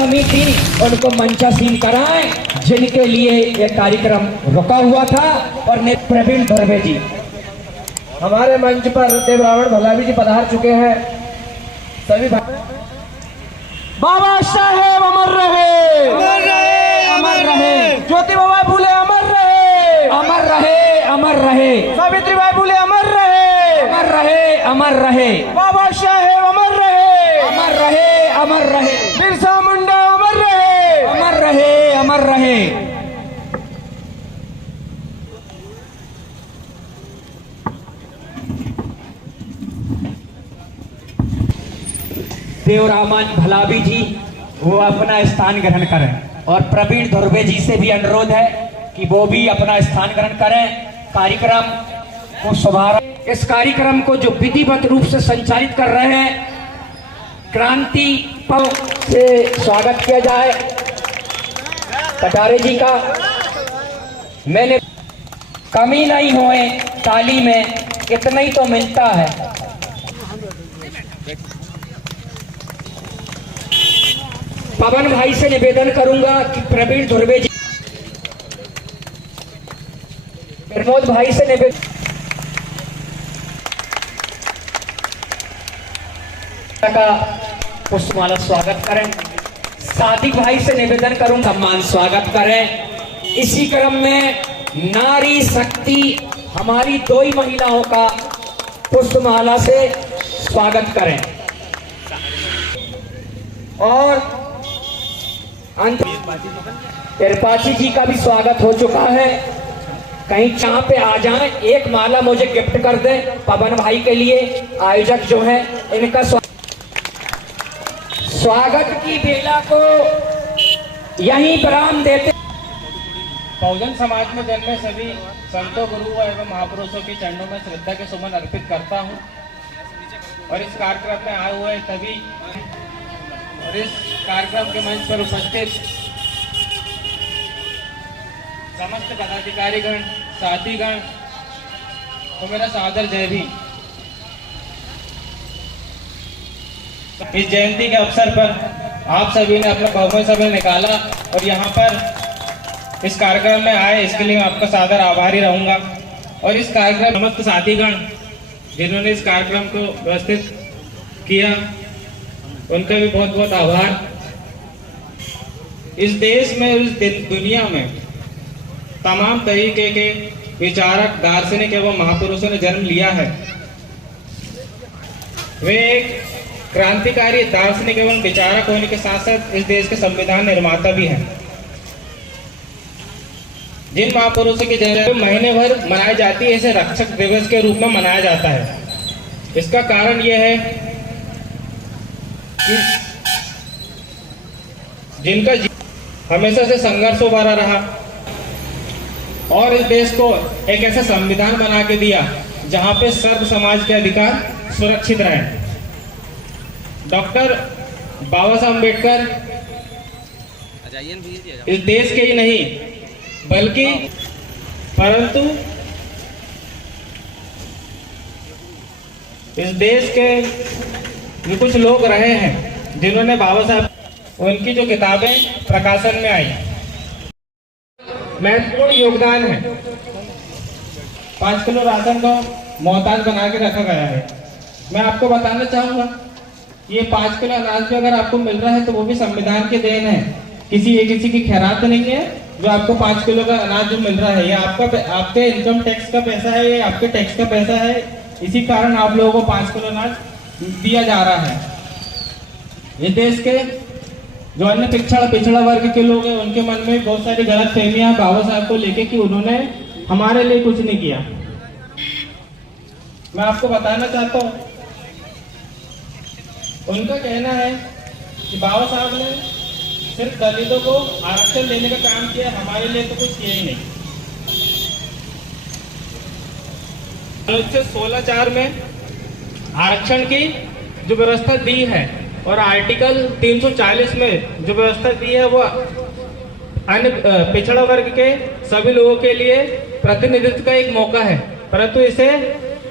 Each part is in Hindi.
समिति उनको मंचासीन कराएं, जिनके लिए ये कार्यक्रम रुका हुआ था। और प्रवीण धुर्वे जी हमारे मंच पर देवरावण भलावी जी पधार चुके हैं। सभी बाबा साहेब अमर रहे, अमर रहे, अमर रहे। ज्योतिबा फुले अमर रहे, अमर रहे, अमर रहे। सावित्रीबाई फुले अमर रहे, अमर रहे, अमर रहे। बाबा साहेब अमर रहे, अमर रहे, अमर रहे। बिरसा मुंडा अमर रहे, अमर रहे, अमर रहे। देवरामन भलावी जी वो अपना स्थान ग्रहण करें, और प्रवीण धुर्वे जी से भी अनुरोध है कि वो भी अपना स्थान ग्रहण करें। कार्यक्रम को शुभारंभ, इस कार्यक्रम को जो विधिवत रूप से संचालित कर रहे हैं, क्रांति पव से स्वागत किया जाए कटारे जी का। मैंने कमी नहीं हुए ताली में, इतना ही तो मिलता है। पवन भाई से निवेदन करूंगा कि प्रवीण धुर्वे जी, प्रमोद भाई से निवेदन का पुष्पमाला स्वागत करें। सादिक भाई से निवेदन करूंगा सम्मान स्वागत करें। इसी क्रम में नारी शक्ति हमारी दो ही महिलाओं का पुष्पमाला से स्वागत करें। और अंत त्रिपाठी जी का भी स्वागत हो चुका है। कहीं चाह पे आ जाएं, एक माला मुझे गिफ्ट कर दें पवन भाई के लिए। आयोजक जो है इनका स्वागत की बेला को यहीं विराम देते। बहुजन समाज में जन्मे सभी संतों, गुरुओं एवं महापुरुषों के चरणों में श्रद्धा के सुमन अर्पित करता हूं। और इस कार्यक्रम में आए हुए सभी और इस कार्यक्रम के मंच पर उपस्थित समस्त पदाधिकारीगण, साथीगण को मेरा सादर जय भी। इस जयंती के अवसर पर आप सभी ने अपना बहुमत समय निकाला और यहाँ पर इस कार्यक्रम में आए, इसके लिए मैं आपका सादर आभारी रहूंगा। और इस कार्यक्रम समस्त साथीगण जिन्होंने इस कार्यक्रम को व्यवस्थित किया, उनका भी बहुत बहुत आभार। इस देश में, इस दुनिया में तमाम तरीके के विचारक, दार्शनिक एवं महापुरुषों ने जन्म लिया है। वे एक क्रांतिकारी दार्शनिक एवं विचारक होने के साथ साथ इस देश के संविधान निर्माता भी हैं। जिन महापुरुषों की जयंती महीने भर मनाई जाती है, इसे रक्षक दिवस के रूप में मनाया जाता है। इसका कारण यह है कि जिनका हमेशा से संघर्षों भरा रहा और इस देश को एक ऐसा संविधान बना के दिया जहां पे सर्व समाज के अधिकार सुरक्षित रहे। डॉक्टर बाबा साहब अम्बेडकर इस देश के ही नहीं बल्कि परंतु इस देश के जो कुछ लोग रहे हैं जिन्होंने बाबा साहब, उनकी जो किताबें प्रकाशन में आई, महत्वपूर्ण योगदान है। 5 किलो राशन को मोहताज बना के रखा गया है। मैं आपको बताना चाहूंगा ये 5 किलो अनाज भी अगर आपको मिल रहा है तो वो भी संविधान के देन है। किसी की खैरात नहीं है। जो आपको 5 किलो का अनाज जो मिल रहा है, ये आपके इनकम टैक्स का पैसा है, ये आपके टैक्स का पैसा है। इसी कारण आप लोगों को 5 किलो अनाज दिया जा रहा है। ये देश के जो अन्य पिछड़ा वर्ग के लोग हैं, उनके मन में बहुत सारी गलत फहमियां बाबा साहब को लेके कि उन्होंने हमारे लिए कुछ नहीं किया। मैं आपको बताना चाहता हूं, उनका कहना है कि बाबा साहब ने सिर्फ दलितों को आरक्षण देने का काम किया, हमारे लिए तो कुछ किया ही नहीं। अनुच्छेद 16(4) में आरक्षण की जो व्यवस्था दी है और आर्टिकल 340 में जो व्यवस्था दी है वो अन्य पिछड़ा वर्ग के सभी लोगों के लिए प्रतिनिधित्व का एक मौका है, परंतु इसे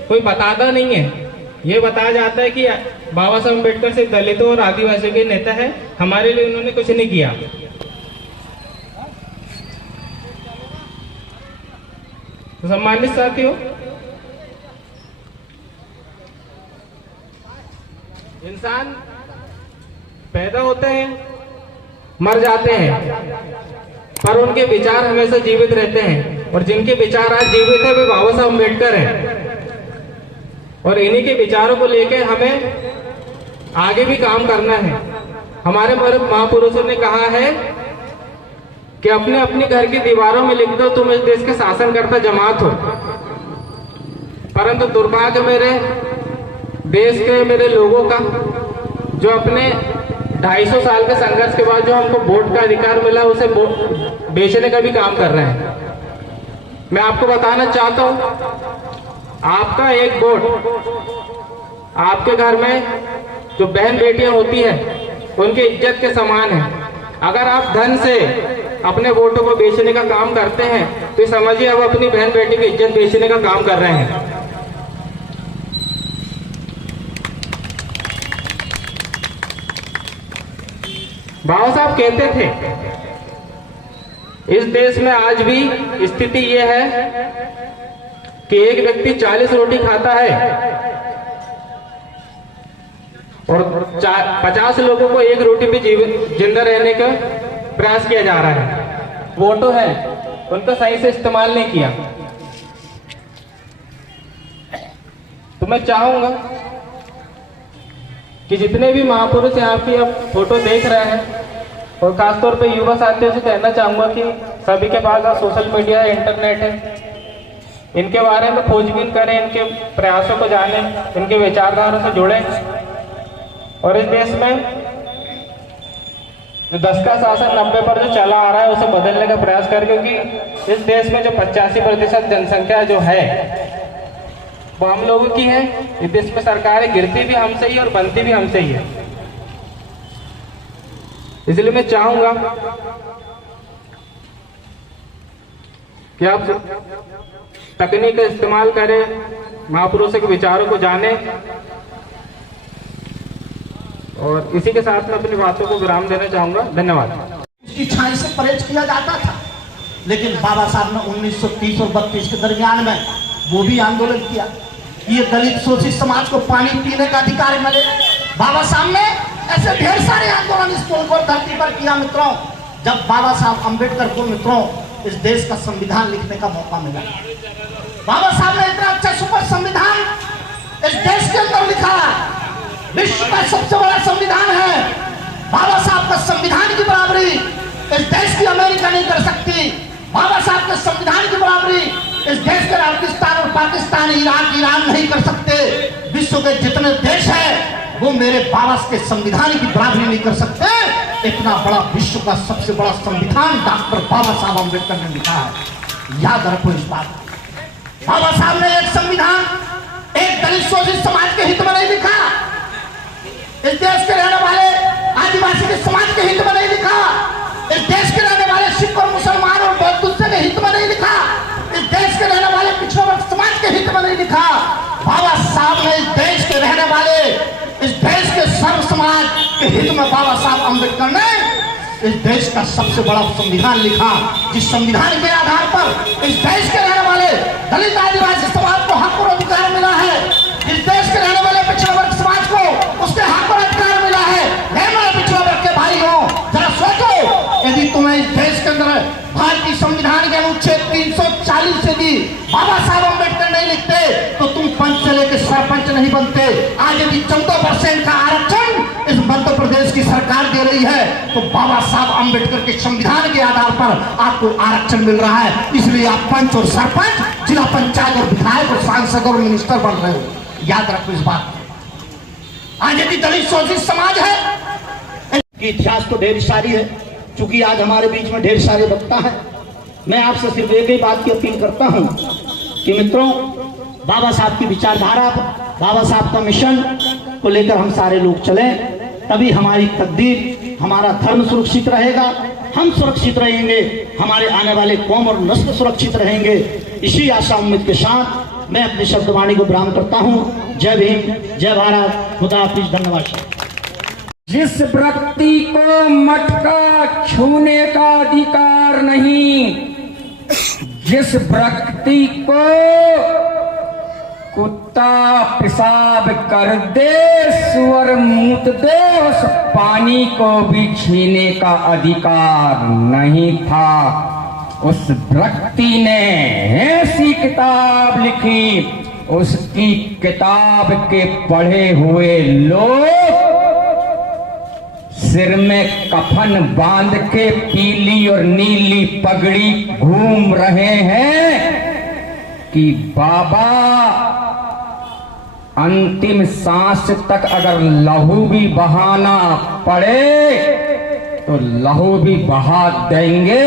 कोई बताता नहीं है। ये बताया जाता है कि बाबा साहब अम्बेडकर सिर्फ दलितों और आदिवासियों के नेता है, हमारे लिए उन्होंने कुछ नहीं किया। तो सम्मानित साथियों, इंसान पैदा होते हैं, मर जाते हैं, पर उनके विचार हमेशा जीवित रहते हैं, और जिनके विचार आज जीवित है वे बाबा साहब अम्बेडकर हैं। और इन्हीं के विचारों को लेकर हमें आगे भी काम करना है। हमारे महापुरुषों ने कहा है कि अपने अपने घर की दीवारों में लिख दो तुम इस देश के शासनकर्ता जमात हो, परंतु दुर्भाग्य मेरे देश के मेरे लोगों का, जो अपने 250 साल के संघर्ष के बाद जो हमको वोट का अधिकार मिला उसे बेचने का भी काम कर रहे हैं। मैं आपको बताना चाहता हूं, आपका एक वोट आपके घर में जो बहन बेटियां होती हैं उनकी इज्जत के समान है। अगर आप धन से अपने वोटों को बेचने का काम करते हैं तो समझिए अब अपनी बहन बेटी की इज्जत बेचने का काम कर रहे हैं। बाबा साहब कहते थे, इस देश में आज भी स्थिति यह है कि एक व्यक्ति 40 रोटी खाता है और 50 लोगों को एक रोटी पे जिंदा रहने का प्रयास किया जा रहा है। वोटो है, उनका सही से इस्तेमाल नहीं किया। तो मैं चाहूंगा कि जितने भी महापुरुष यहाँ की अब फोटो देख रहे हैं, और खासतौर पे युवा साथियों से कहना चाहूंगा कि सभी के पास सोशल मीडिया है, इंटरनेट है, इनके बारे में खोजबीन करें, इनके प्रयासों को जानें, इनके विचारधारा से जुड़ें, और इस देश में जो 10 का शासन 90 पर जो चला आ रहा है उसे बदलने का प्रयास करें, क्योंकि इस देश में जो 85% जनसंख्या जो है वो हम लोगों की है। इस देश में सरकारें गिरती भी हमसे ही और बनती भी हमसे ही है। इसलिए मैं चाहूंगा कि आप तकनीक का इस्तेमाल करें, महापुरुषों के विचारों को जानें, और इसी के साथ में अपनी बातों को विराम देना चाहूंगा। धन्यवाद। उसकी छाई से परहेज किया जाता था, लेकिन बाबा साहब ने 1930 और 32 के दरमियान में वो भी आंदोलन किया, ये दलित शोषित समाज को पानी पीने का अधिकार मिले। बाबा साहब ने ऐसे ढेर सारे आंदोलन इस धरती पर किया। मित्रों, जब बाबा साहब अम्बेडकर को मित्रों इस देश का संविधान लिखने का मौका मिला, बाबा साहब ने इतना अच्छा सुपर संविधान इस देश के अंदर लिखा, विश्व का सबसे बड़ा संविधान है। बाबा साहब का संविधान की बराबरी इस देश की अमेरिका नहीं कर सकती। बाबा साहब के संविधान की बराबरी इस देश के पाकिस्तान और पाकिस्तान, इराक, ईरान नहीं कर सकते। विश्व के जितने देश हैं वो मेरे बाबा के संविधान की बराबरी नहीं कर सकते। इतना बड़ा विश्व का सबसे बड़ा संविधान डॉक्टर बाबा साहब अम्बेडकर ने लिखा है। याद रखो इस बात। बाबा साहब ने एक संविधान एक दलित शोषित समाज के हित में नहीं लिखा, इस देश के रहने वाले आदिवासी के समाज के हित में नहीं लिखा, इस देश के रहने वाले सिख और मुसलमान और बौद्ध के हित में नहीं लिखा, इस देश के रहने वाले पिछड़े वर्ग समाज के हित में नहीं लिखा। बाबा साहब ने इस देश के रहने वाले, इस देश के सर्व समाज के हित में बाबा साहब अम्बेडकर ने इस देश का सबसे बड़ा संविधान लिखा, जिस संविधान के आधार पर इस देश के रहने वाले दलित आदिवासी समाज को हक और अधिकार मिला है, इस देश के रहने वाले पिछड़े वर्ग समाज को उसके हक और अधिकार मिला है। मेरे पिछड़े वर्ग के भाई हो, जरा सोचो, यदि तुम्हें इस देश के अंदर भारतीय संविधान के अनुच्छेद 340 से भी बाबा साहब अम्बेडकर नहीं लिखते तो तुम पंच से लेकर सरपंच नहीं बनते। आज यदि 14% का आरक्षण इस मध्य प्रदेश की सरकार दे रही है तो बाबा साहब अम्बेडकर के संविधान के आधार पर आपको आरक्षण मिल रहा है, इसलिए आप पंच और सरपंच, जिला पंचायत और विधायक और सांसद और मिनिस्टर बन रहे हो। याद रखो इस बात। आज यदि दलित शोषित समाज है, इतिहास तो ढेर सारी है, चूंकि आज हमारे बीच में ढेर सारे वक्ता हैं, मैं आपसे सिर्फ एक ही बात की अपील करता हूं कि मित्रों, बाबा साहब की विचारधारा, बाबा साहब का मिशन को लेकर हम सारे लोग चलें, तभी हमारी तकदीर, हमारा धर्म सुरक्षित रहेगा, हम सुरक्षित रहेंगे, हमारे आने वाले कौम और नस्ल सुरक्षित रहेंगे। इसी आशा उम्मीद के साथ मैं अपनी शब्दवाणी को विराम करता हूँ। जय भीम, जय भारत, खुदा हाफिज, धन्यवाद। जिस व्यक्ति को मटका छूने का अधिकार नहीं, जिस व्यक्ति को कुत्ता पेशाब कर दे, सुअर मूत दे, उस पानी को भी छीने का अधिकार नहीं था। उस व्यक्ति ने ऐसी किताब लिखी, उसकी किताब के पढ़े हुए लोग सिर में कफन बांध के पीली और नीली पगड़ी घूम रहे हैं कि बाबा अंतिम सांस तक अगर लहू भी बहाना पड़े तो लहू भी बहा देंगे,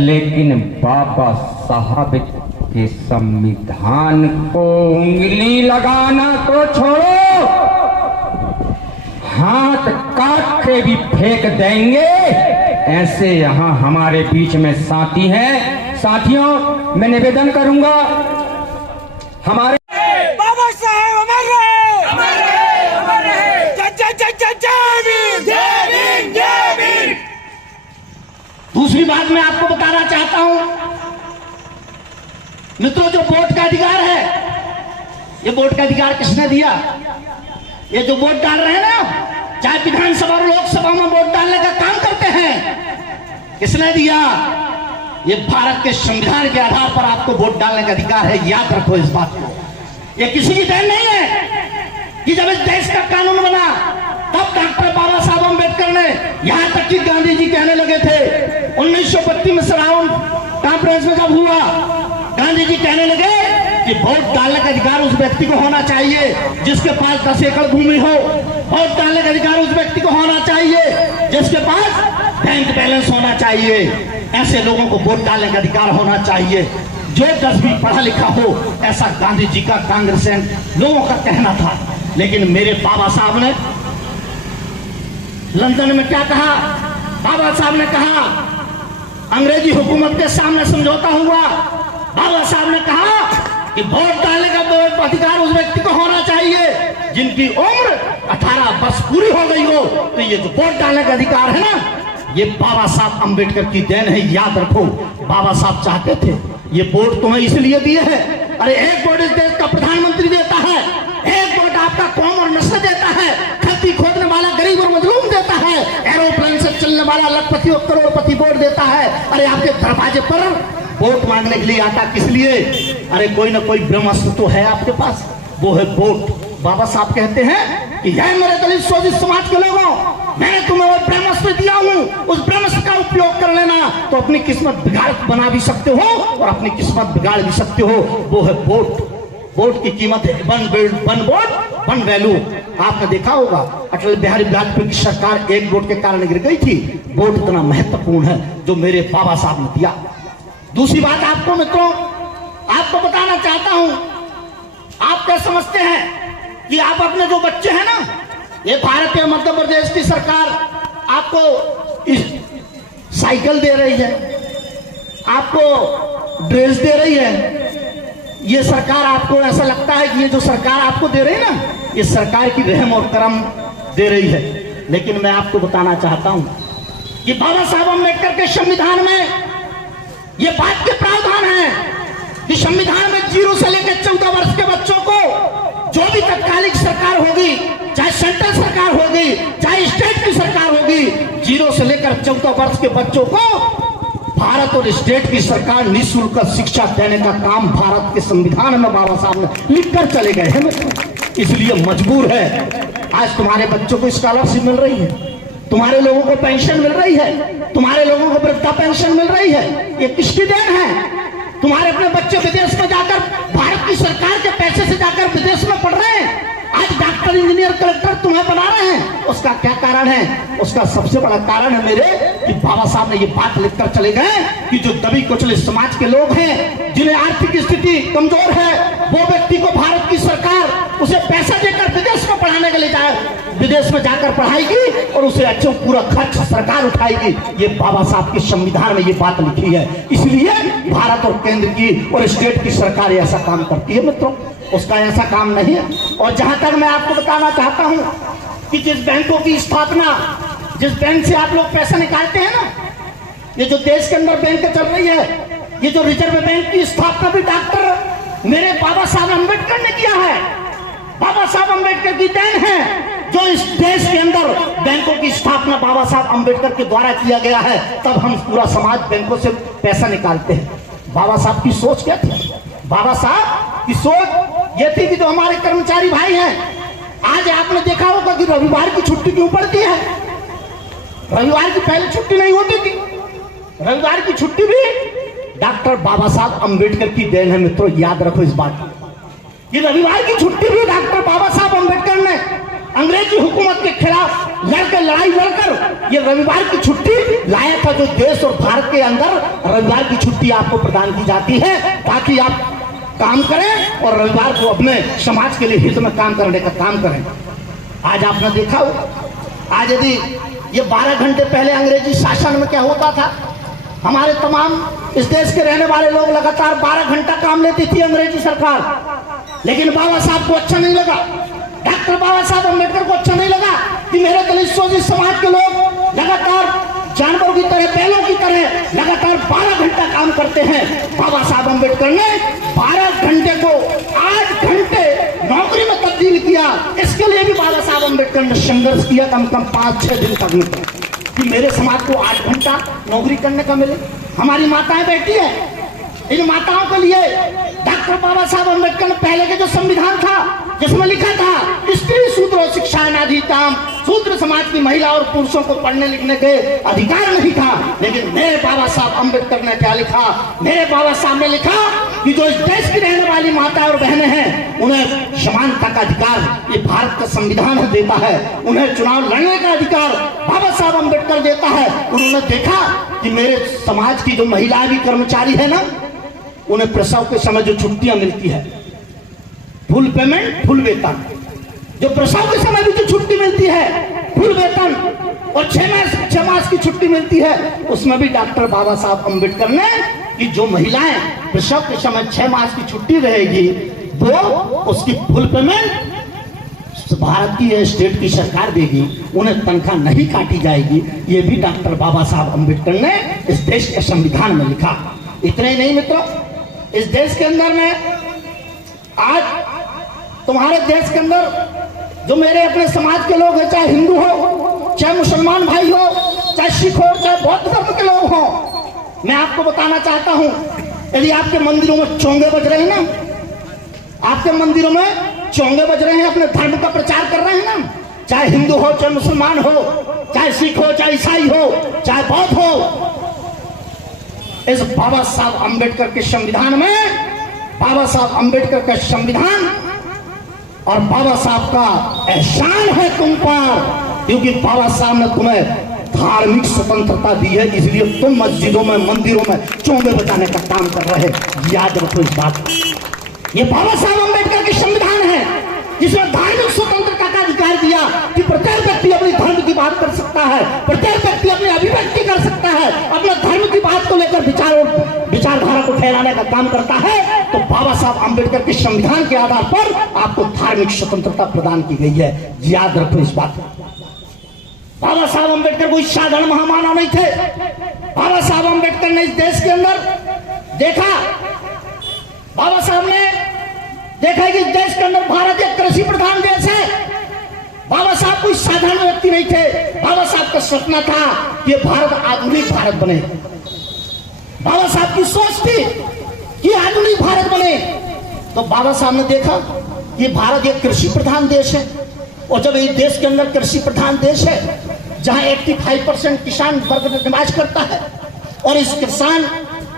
लेकिन बाबा साहब के संविधान को उंगली लगाना तो छोड़ो, हाथ काट के भी फेंक देंगे। ऐसे यहाँ हमारे बीच में साथी हैं। साथियों, मैं निवेदन करूंगा, हमारे बाबा साहेब अमर रहे, अमर रहे, अमर रहे। जय जय जय जय जय भीम, जय भीम, जय भीम। दूसरी बात मैं आपको बताना चाहता हूं मित्रों, जो वोट का अधिकार है, ये वोट का अधिकार किसने दिया? ये जो वोट डाल रहे हैं ना, चाहे विधानसभा और लोकसभा में वोट डालने का काम करते हैं, किसने दिया? ये भारत के संविधान के आधार पर आपको वोट डालने का अधिकार है। याद रखो इस बात को। ये किसी की देन नहीं है कि जब इस देश का कानून बना तब डॉक्टर बाबा साहब अम्बेडकर ने, यहां तक कि गांधी जी कहने लगे थे 1932 में सराउंड कॉन्फ्रेंस में जब हुआ, गांधी जी कहने लगे कि वोट डालने का अधिकार उस व्यक्ति को होना चाहिए जिसके पास 10 एकड़ भूमि हो। वोट डालने का अधिकार उस व्यक्ति को होना चाहिए जिसके पास बैंक बैलेंस होना चाहिए। ऐसे लोगों को वोट डालने का अधिकार होना चाहिए जो 10वीं पढ़ा लिखा हो। ऐसा गांधी जी का, कांग्रेस लोगों का कहना था। लेकिन मेरे बाबा साहब ने लंदन में क्या कहा? बाबा साहब ने कहा, अंग्रेजी हुकूमत के सामने समझौता हुआ। बाबा साहब ने कहा कि वोट डालने का अधिकार उस व्यक्ति को होना चाहिए जिनकी उम्र 18 वर्ष पूरी हो गई हो। तो ये जो वोट डालने का अधिकार है ना, ये बाबा साहब अम्बेडकर की देन है। याद रखो, बाबा साहब चाहते थे ये वोट तुम्हें इसलिए दिए है। अरे एक वोट इस देश का प्रधानमंत्री देता है, एक वोट आपका कौम और नस्ल देता है, खत्ती खोदने वाला गरीब और मजलूम देता है, एरोप्लेन से चलने वाला लखपति और करोड़पति वोट देता है। अरे आपके दरवाजे पर वोट मांगने के लिए आता किस लिए? अरे कोई ना कोई ब्रह्मास्त्र तो है आपके पास, वो है वोट। बाबा साहब कहते हैं कि यह मेरे दलित शोषित समाज के लोगों, मैंने तुम्हें वो ब्रह्मास्त्र दिया हूं, उस ब्रह्मास्त्र का उपयोग कर लेना तो अपनी किस्मत बिगाड़ बना भी सकते हो और अपनी किस्मत बिगाड़ भी सकते हो। वो है वोट। वोट की कीमत है वन वोट वन वैल्यू। आपने देखा होगा अटल बिहारी वाजपेयी की सरकार एक वोट के कारण गिर गई थी। वोट इतना महत्वपूर्ण है जो मेरे बाबा साहब ने दिया। दूसरी बात आपको मित्रों, आपको बताना चाहता हूं, आप क्या समझते हैं कि आप अपने जो बच्चे हैं ना, ये भारत के मध्य प्रदेश की सरकार आपको साइकिल दे रही है, आपको ड्रेस दे रही है। ये सरकार आपको ऐसा लगता है कि ये जो सरकार आपको दे रही है ना, ये सरकार की रहम और करम दे रही है। लेकिन मैं आपको बताना चाहता हूं कि बाबा साहब अम्बेडकर के संविधान में ये बात के प्रावधान है कि संविधान में 0 से लेकर 14 वर्ष के बच्चों को जो भी तत्कालिक सरकार होगी, चाहे सेंट्रल सरकार होगी, चाहे स्टेट की सरकार होगी, 0 से लेकर 14 वर्ष के बच्चों को भारत और स्टेट की सरकार निःशुल्क शिक्षा देने का काम भारत के संविधान में बाबा साहब ने लिखकर चले गए हैं। इसलिए मजबूर है, आज तुम्हारे बच्चों को स्कॉलरशिप मिल रही है, तुम्हारे लोगों को पेंशन मिल रही है, तुम्हारे लोगों को वृद्धा पेंशन मिल रही है। ये किसकी देन है? तुम्हारे अपने बच्चे विदेश में जाकर भारत की सरकार के पैसे से जाकर विदेश में पढ़ रहे हैं। आज डॉक्टर, इंजीनियर, कलेक्टर तुम्हें बना रहे हैं। उसका क्या कारण है? उसका सबसे बड़ा कारण है मेरे कि बाबा साहब ने ये बात लिखकर चले गए कि जो दबी कुचले समाज के लोग हैं, जिन्हें आर्थिक स्थिति कमजोर है, वो व्यक्ति को भारत की सरकार उसे पैसा देकर विदेश में पढ़ाने के लिए जाए, विदेश में जाकर पढ़ाई की और उसे अच्छे पूरा खर्च सरकार उठाएगी। ये बाबा साहब के संविधान में ये बात लिखी है। इसलिए भारत और केंद्र की और स्टेट की सरकार ऐसा काम करती है मित्रों, उसका ऐसा काम नहीं है। और जहां तक मैं आपको बताना चाहता हूं कि जिस बैंकों की स्थापना, जिस बैंक से आप लोग पैसा निकालते हैं ना, ये जो देश के अंदर बैंक चल रही है, ये जो रिजर्व बैंक की स्थापना भी डॉक्टर मेरे बाबा साहब अम्बेडकर ने किया है। बाबा साहब अम्बेडकर की देन है जो इस देश के अंदर बैंकों की स्थापना बाबा साहब अम्बेडकर के द्वारा किया गया है। तब हम पूरा समाज बैंकों से पैसा निकालते हैं। बाबा साहब की सोच क्या थी? बाबा साहब की सोच ये थी कि जो हमारे कर्मचारी भाई हैं, आज आपने देखा होगा कि रविवार की छुट्टी क्यों पड़ती है। रविवार की पहले छुट्टी नहीं होती थी। रविवार की छुट्टी भी डॉक्टर बाबा साहब अम्बेडकर की देन है मित्रों, याद रखो इस बात को। ये रविवार की छुट्टी भी डॉक्टर बाबा साहब अम्बेडकर ने अंग्रेजी हुकूमत के खिलाफ लड़कर, लड़ाई लड़कर ये रविवार की छुट्टी लाया था। जो देश और भारत के अंदर रविवार की छुट्टी आपको प्रदान की जाती है ताकि आप काम करें और रविवार को अपने समाज के लिए हित में काम करने का काम करें। आज आपने देखा हो, आज यदि ये 12 घंटे पहले अंग्रेजी शासन में क्या होता था, हमारे तमाम इस देश के रहने वाले लोग लगातार 12 घंटा काम लेती थी अंग्रेजी सरकार। लेकिन बाबा साहब को अच्छा नहीं लगा, डॉक्टर बाबा साहब अम्बेडकर को अच्छा नहीं लगा कि मेरे दलित शोषित समाज के लोग लगातार जानवरों की तरह, बैलों की तरह लगातार 12 घंटा काम करते हैं। बाबा साहब अम्बेडकर ने 12 घंटे को 8 घंटे नौकरी में तब्दील किया। इसके लिए भी बाबा साहब अम्बेडकर ने संघर्ष किया कम से कम 5-6 दिन तक कि मेरे समाज को 8 घंटा नौकरी करने का मिले। हमारी माताएं बैठी है, इन माताओं के लिए डॉक्टर बाबा साहब अम्बेडकर ने पहले के जो संविधान था जिसमें लिखा था स्त्री शूद्र शिक्षा नाधिकाम, शूद्र समाज की महिला और पुरुषों को पढ़ने लिखने के अधिकार नहीं था। लेकिन मेरे बाबा साहब अम्बेडकर ने क्या लिखा? मेरे बाबा साहब ने लिखा कि जो इस देश की रहने वाली माता और बहनें हैं उन्हें समानता का अधिकार ये भारत का संविधान देता है। उन्हें चुनाव लड़ने का अधिकार बाबा साहब अम्बेडकर देता है। उन्होंने देखा कि मेरे समाज की जो महिला भी कर्मचारी है ना, उन्हें प्रसव के समय जो छुट्टियां मिलती है, फुल पेमेंट फुल वेतन, जो प्रसव के समय भी जो छुट्टी मिलती है फुल वेतन, और 6 मास की छुट्टी मिलती है, उसमें भी डॉक्टर बाबा साहब अम्बेडकर ने कि जो महिलाएं प्रसव के समय 6 मास की छुट्टी रहेगी वो उसकी फुल पेमेंट भारत की स्टेट की सरकार देगी, उन्हें तनख्वाह नहीं काटी जाएगी। ये भी डॉक्टर बाबा साहब अम्बेडकर ने इस देश के संविधान में लिखा। इतना ही नहीं मित्रों, इस देश के अंदर में आज तुम्हारे देश के अंदर जो मेरे अपने समाज के लोग हैं, चाहे हिंदू हो, चाहे मुसलमान भाई हो, चाहे सिख हो, चाहे बौद्ध धर्म के लोग हो, मैं आपको बताना चाहता हूं, यदि आपके मंदिरों में चोंगे बज रहे हैं ना, आपके मंदिरों में चोंगे बज रहे हैं, अपने धर्म का प्रचार कर रहे हैं ना, चाहे हिंदू हो, चाहे मुसलमान हो, चाहे सिख हो, चाहे ईसाई हो, चाहे बौद्ध हो, इस बाबा साहब अम्बेडकर के संविधान में, बाबा साहब अम्बेडकर का संविधान और बाबा साहब का एहसान है तुम पर, क्योंकि बाबा साहब ने तुम्हें धार्मिक स्वतंत्रता दी है। इसलिए तुम मस्जिदों में, मंदिरों में चोंगे बजाने का काम कर रहे हैं। याद रखो इस बात को। ये बाबा साहब अम्बेडकर के संविधान है जिसमें धार्मिक स्वतंत्रता का अधिकार दिया कि प्रत्येक व्यक्ति अपने धर्म की बात कर सकता है, प्रत्येक व्यक्ति अपनी अभिव्यक्ति कर सकता है, अपने धर्म की बात को लेकर विचारधारा को फैलाने का काम करता है। तो बाबा साहब अम्बेडकर के संविधान के आधार पर आपको धार्मिक स्वतंत्रता प्रदान की गई है। याद रखो इस बात को। बाबा साहब अम्बेडकर कोई साधारण महामानव नहीं थे। बाबा साहब अम्बेडकर ने इस देश के अंदर देखा, बाबा साहब ने देखा कि देश के अंदर भारत एक कृषि प्रधान देश है। बाबा साहब कोई साधारण व्यक्ति नहीं थे। बाबा साहब का सपना था कि भारत आधुनिक भारत बने। बाबा साहब की सोच थी कि आधुनिक भारत बने। तो बाबा साहब ने देखा कि भारत एक कृषि प्रधान देश है, और जब इस देश के अंदर कृषि प्रधान देश है जहां 85% किसान वर्ग निवास करता है, और इस किसान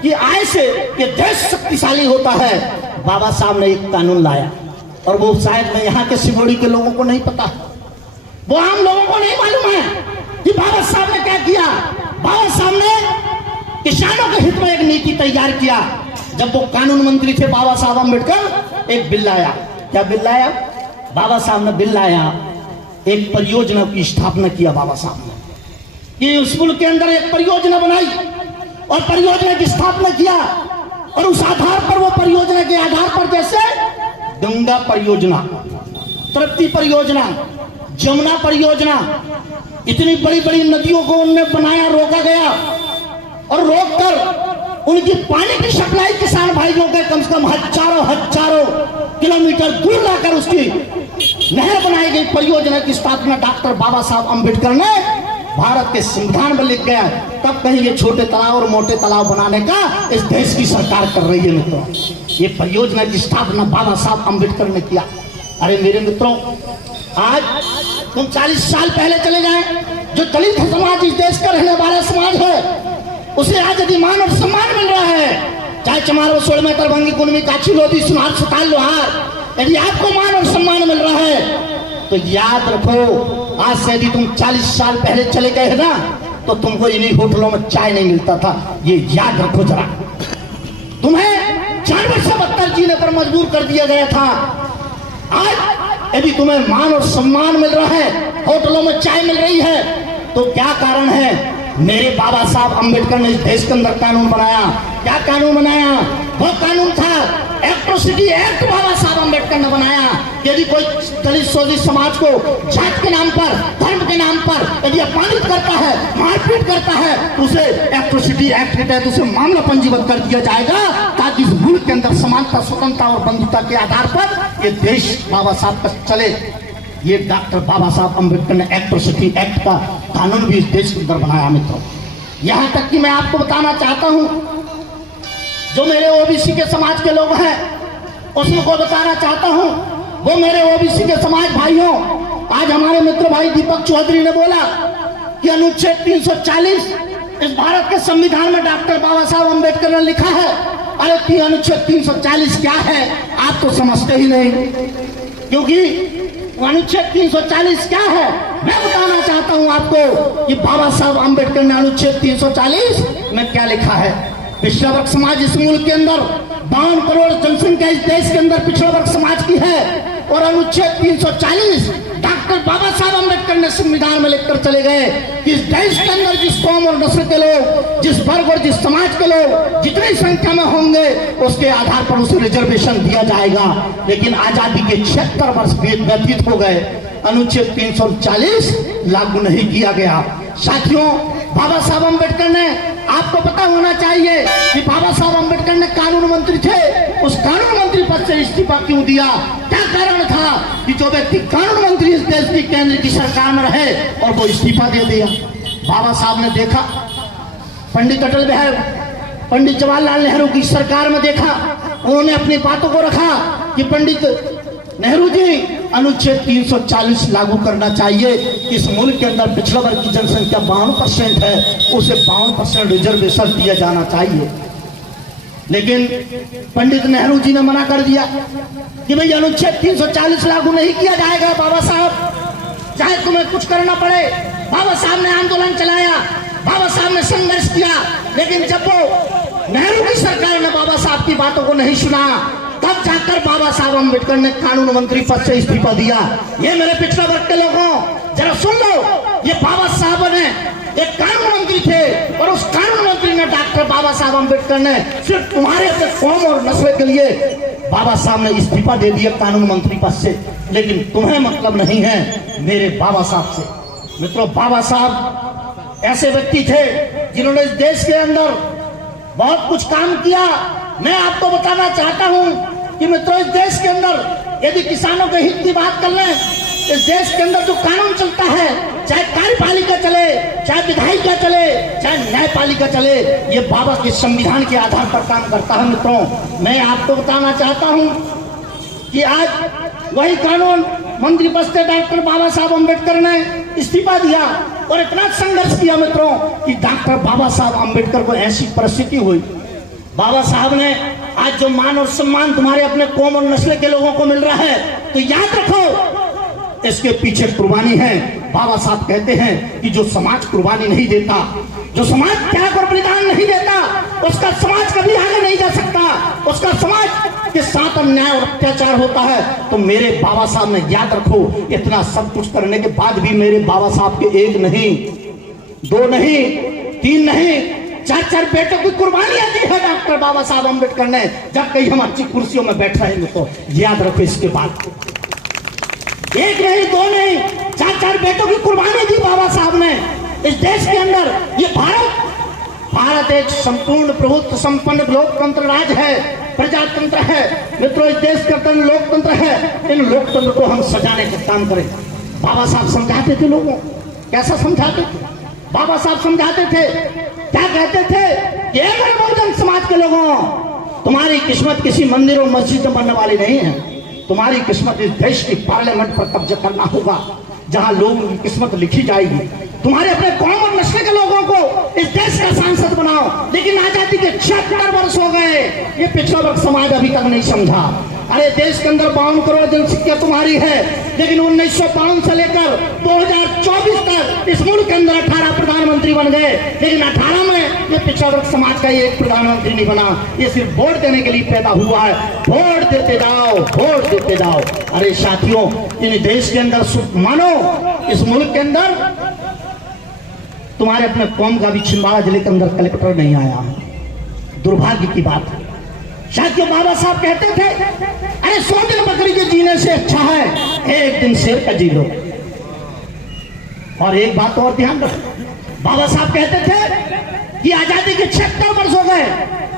की आय से ये देश शक्तिशाली होता है, बाबा साहब ने एक कानून लाया, और वो शायद मैं यहाँ के सिवोड़ी के लोगों को नहीं पता, वो आम लोगों को नहीं मालूम है कि बाबा साहब ने क्या किया। बाबा साहब ने किसानों के हित में एक नीति तैयार किया। जब वो कानून मंत्री थे बाबा साहब अम्बेडकर, एक बिल लाया। क्या बिल लाया? बाबा साहब ने बिल लाया एक परियोजना की स्थापना किया बाबा साहब ने। ये स्कूल के अंदर एक परियोजना बनाई और परियोजना की स्थापना किया, और उस आधार पर, वो परियोजना के आधार पर जैसे गंगा परियोजना, तृप्ति परियोजना, जमुना परियोजना, इतनी बड़ी बड़ी नदियों को उनने बनाया, रोका गया, और रोककर उनकी पानी की सप्लाई किसान भाइयों के कम से कम हजारों किलोमीटर दूर लाकर उसकी नहर बनाई गई। परियोजना की स्थापना डॉक्टर बाबा साहब अम्बेडकर ने भारत के संविधान में लिख गया। तब कहीं ये छोटे तालाब और मोटे तालाब बनाने का इस देश की सरकार कर रही है मित्रों। ये परियोजना की स्थापना बाबा साहब अम्बेडकर ने किया। अरे मेरे मित्रों, आज तुम 40 साल पहले चले जाएं, जो दलित समाज इस देश का रहने वाला समाज है, उसे आज यदि मान और सम्मान मिल रहा है, चाहे चमार सोल में तरभंगी कुनमी काछी लोधी सुनार सुताल लोहार, यदि आपको मान और सम्मान मिल रहा है तो याद रखो, आज से यदि तुम 40 साल पहले चले गए ना तो तुमको इन्हीं होटलों में चाय नहीं मिलता था। ये याद रखो जरा, तुम्हें जानवर से बदतर जीने पर मजबूर कर दिया गया था। आज यदि तुम्हें मान और सम्मान मिल रहा है, होटलों में चाय मिल रही है, तो क्या कारण है? मेरे बाबा साहब अम्बेडकर ने इस देश के अंदर कानून बनाया। क्या कानून बनाया? वो कानून था एट्रोसिटी एक्ट। बाबा साहब अम्बेडकर ने बनाया। यदि कोई दलित शोषित समाज को जात के नाम पर, धर्म के नाम पर यदि अपमानित करता है, मारपीट करता है, तो उसे एट्रोसिटी एक्ट के तहत उसे मामला पंजीबद्ध कर दिया जाएगा, ताकि इस मुल्क के अंदर समानता, स्वतंत्रता और बंधुता के आधार पर ये देश बाबा साहब का चले। ये डॉक्टर बाबा साहब अम्बेडकर ने एट्रोसिटी एक्ट का कानून भी इस देश के अंदर बनाया मित्रों। यहां तक कि मैं आपको बताना चाहता हूं, जो मेरे ओबीसी के समाज के लोग हैं उसको बताना चाहता हूं, वो मेरे ओबीसी के समाज भाइयों, आज हमारे मित्र भाई दीपक चौधरी ने बोला कि अनुच्छेद 340 इस भारत के संविधान में डॉक्टर बाबा साहब अम्बेडकर ने लिखा है। अरे अनुच्छेद 340 क्या है आप तो समझते ही नहीं, क्योंकि अनुच्छेद 340 क्या है मैं बताना चाहता हूं आपको कि बाबा साहब अम्बेडकर ने अनुच्छेद 340 में क्या लिखा है। पिछड़ा वर्ग समाज इस मुल्क के अंदर 52 करोड़ जनसंख्या इस देश के अंदर पिछड़ा वर्ग समाज की है, और अनुच्छेद 340 डॉक्टर बाबा साहब अम्बेडकर ने संविधान में लिखकर चले गए कि इस देश के अंदर जिस कौम और नस्ल के लोग, जिस वर्ग और जिस समाज के लोग जितनी संख्या में होंगे उसके आधार पर उसे रिजर्वेशन दिया जाएगा। लेकिन आजादी के 76 वर्ष व्यतीत हो गए, अनुच्छेद 340 लागू नहीं किया गया। साथियों, बाबा साहब अम्बेडकर ने, आपको पता होना चाहिए कि बाबा साहब अम्बेडकर ने कानून मंत्री थे, उस कानून मंत्री पद से इस्तीफा क्यों दिया? क्या कारण था कि जो व्यक्ति कानून मंत्री इस देश की केंद्र की सरकार में रहे और वो इस्तीफा दे दिया? बाबा साहब ने देखा, पंडित अटल बिहारी, पंडित जवाहरलाल नेहरू की सरकार में देखा, उन्होंने अपनी बातों को रखा कि पंडित नेहरू जी अनुच्छेद 340 लागू करना चाहिए। इस मुल्क के अंदर पिछड़ा वर्ग की जनसंख्या 52% है, उसे 52% रिजर्वेशन दिया जाना चाहिए। लेकिन पंडित नेहरू जी ने मना कर दिया कि भाई अनुच्छेद 340 लागू नहीं किया जाएगा बाबा साहब, चाहे तुम्हें कुछ करना पड़े। बाबा साहब ने आंदोलन चलाया, बाबा साहब ने संघर्ष किया, लेकिन जब वो नेहरू की सरकार ने बाबा साहब की बातों को नहीं सुना, तब जाकर बाबा साहब अम्बेडकर ने कानून मंत्री पद से इस्तीफा दिया। ये मेरे पिछड़ा वर्ग के लोगों जरा सुन लो, ये बाबा साहब ने एक कानून मंत्री थे, और उस कानून मंत्री ने डॉक्टर बाबा साहब अम्बेडकर ने सिर्फ तुम्हारे अपने कौम और नस्ल के लिए बाबा साहब ने इस्तीफा दे दिया कानून मंत्री पद से, लेकिन तुम्हें मतलब नहीं है मेरे बाबा साहब से। मित्रों, बाबा साहब ऐसे व्यक्ति थे जिन्होंने इस देश के अंदर बहुत कुछ काम किया। मैं आपको बताना चाहता हूं कि मित्रों, इस देश के अंदर यदि किसानों के हित की बात कर लें, इस देश के अंदर जो कानून चलता है, चाहे कार्यपालिका चले, चाहे विधायिका चले, चाहे न्यायपालिका चले, ये बाबा के संविधान के आधार पर काम करता है। मित्रों, मैं आपको बताना चाहता हूं कि आज वही कानून मंत्री पद से डॉक्टर बाबा साहब अम्बेडकर ने इस्तीफा दिया, और इतना संघर्ष किया मित्रों कि डॉक्टर बाबा साहब अम्बेडकर को ऐसी परिस्थिति हुई। बाबा साहब ने आज जो मान और सम्मान तुम्हारे अपने कौम और नस्ल के लोगों को मिल रहा है, तो याद रखो इसके पीछे कुर्बानी है। बाबा साहब कहते हैं कि जो समाज कुर्बानी नहीं देता, जो समाज त्याग और बलिदान नहीं देता, उसका समाज कभी आगे नहीं जा सकता, उसका समाज के साथ अन्याय और अत्याचार होता है, तो मेरे बाबा साहब ने, याद रखो, इतना सब कुछ करने के बाद भी मेरे बाबा साहब के एक नहीं, दो नहीं, तीन नहीं, चार चार बेटों की कुर्बानियां दी है डॉक्टर बाबा साहब अम्बेडकर ने। जब कहीं हम अच्छी कुर्सियों में बैठ रहे हैं तो याद रखो इसके बाद, एक नहीं, दो नहीं, चार चार बेटों की कुर्बानी दी बाबा साहब ने इस देश के अंदर। ये भारत एक संपूर्ण प्रभुत्व संपन्न लोकतंत्र राज है, प्रजातंत्र है मित्रों। इस देश का तंत्र लोकतंत्र है। इन लोकतंत्र को हम सजाने का काम करें। बाबा साहब समझाते थे लोगों, कैसा समझाते थे? बाबा साहब समझाते थे, क्या कहते थे? ये मेरे बहुजन समाज के लोगों, तुम्हारी किस्मत किसी मंदिर और मस्जिद में बनने वाली नहीं है। तुम्हारी किस्मत इस देश की पार्लियामेंट पर कब्जा करना होगा, जहां लोगों की किस्मत लिखी जाएगी। तुम्हारे अपने कौम और नस्ल के लोगों को इस देश का सांसद बनाओ। लेकिन आजादी के 76 वर्ष हो गए, ये पिछड़ा वर्ग समाज अभी तक नहीं समझा। अरे देश के अंदर 52 करोड़ जनसंख्या तुम्हारी है, लेकिन 1952 से लेकर 2024 तक इस मुल्क के अंदर 18 प्रधानमंत्री बन गए, लेकिन 18 में ये पिछड़ा वर्ग समाज का एक प्रधानमंत्री नहीं बना। ये सिर्फ वोट देने के लिए पैदा हुआ है। वोट देते जाओ, वोट देते जाओ। अरे साथियों, इन देश के अंदर मानो इस मुल्क के अंदर तुम्हारे अपने कौम का भी छिंदवाड़ा जिले के अंदर कलेक्टर नहीं आया। दुर्भाग्य की बात है। साथियों, बाबा साहब कहते थे, अरे 100 दिन बकरी के जीने से अच्छा है एक दिन शेर का जी लो। और एक बात और ध्यान रखो, बाबा साहब कहते थे कि आजादी के 76 वर्ष हो गए,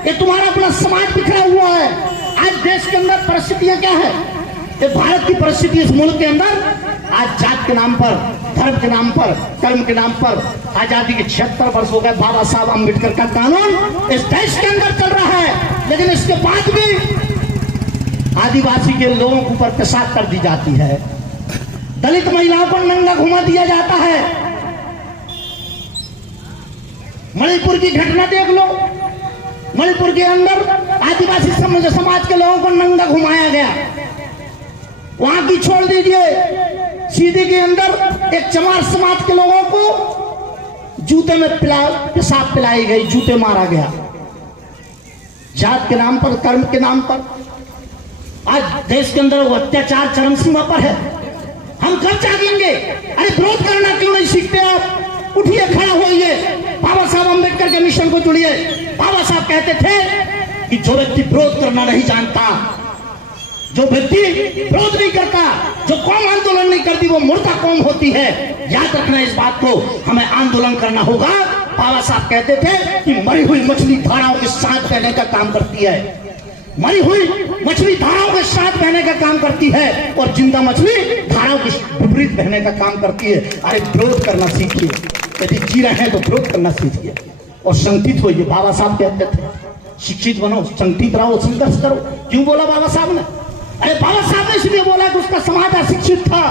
ये तुम्हारा अपना समाज बिखरा हुआ है। आज देश के अंदर परिस्थितियां क्या है? ये भारत की परिस्थिति इस मुल्क के अंदर आज जात के नाम पर, धर्म के नाम पर, कर्म के नाम पर आजादी के 76 वर्ष हो गए। बाबा साहब अम्बेडकर का कानून इस देश के अंदर चल रहा है, लेकिन इसके बाद भी आदिवासी के लोगों के ऊपर पेशाब कर दी जाती है। दलित महिलाओं को नंगा घुमा दिया जाता है। मणिपुर की घटना देख लो, मणिपुर के अंदर आदिवासी समाज के लोगों को नंगा घुमाया गया। वहां की छोड़ दीजिए, सीधी के अंदर एक चमार समाज के लोगों को जूते में पेशाब पिलाई गई, जूते मारा गया। जात के नाम पर, कर्म के नाम पर आज देश के अंदर वो अत्याचार चरम सीमा पर है। हम कब जागेंगे? अरे विरोध करना क्यों नहीं सीखते आप? उठिए, खड़ा होइए, बाबा साहब अम्बेडकर के मिशन को जुड़िए। बाबा साहब कहते थे कि जो व्यक्ति विरोध करना नहीं जानता, जो व्यक्ति विरोध नहीं करता, जो कौम आंदोलन नहीं करती, वो मुर्दा कौम होती है। याद रखना इस बात को, हमें आंदोलन करना होगा। बाबा साहब कहते थे कि मरी हुई मछली धाराओं के साथ बहने का काम करती है। मरी हुई मछली धाराओं के साथ बहने का काम करती है और जिंदा मछली धाराओं के विपरीत बहने का काम करती है। अरे विरोध करना सीखिए, यदि जी रहे हैं तो विरोध करना सीखिए और संगठित होइए। बाबा साहब कहते थे शिक्षित बनो, संगठित रहो, संघर्ष करो। क्यों बोला बाबा साहब ने? अरे बाबा साहब ने इसलिए बोला कि उसका समाज अशिक्षित था।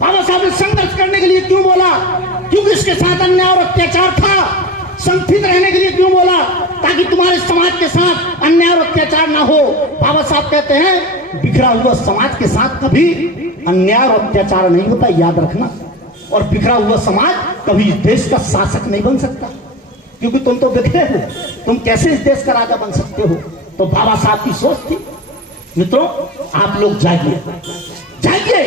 बाबा साहब ने संघर्ष करने के लिए क्यों बोला? क्योंकि इसके साथ अन्याय और अत्याचार था। संगठित रहने के लिए क्यों बोला? ताकि तुम्हारे समाज के साथ अन्याय और अत्याचार ना हो। बाबा साहब कहते हैं बिखरा हुआ समाज के साथ कभी अन्याय और अत्याचार नहीं होता, याद रखना। और बिखरा हुआ समाज कभी इस देश का शासक नहीं बन सकता, क्योंकि तुम तो बिखरे हो। तुम कैसे इस देश का राजा बन सकते हो? तो बाबा साहब की सोच थी। मित्रों, आप लोग जागिए, जागिए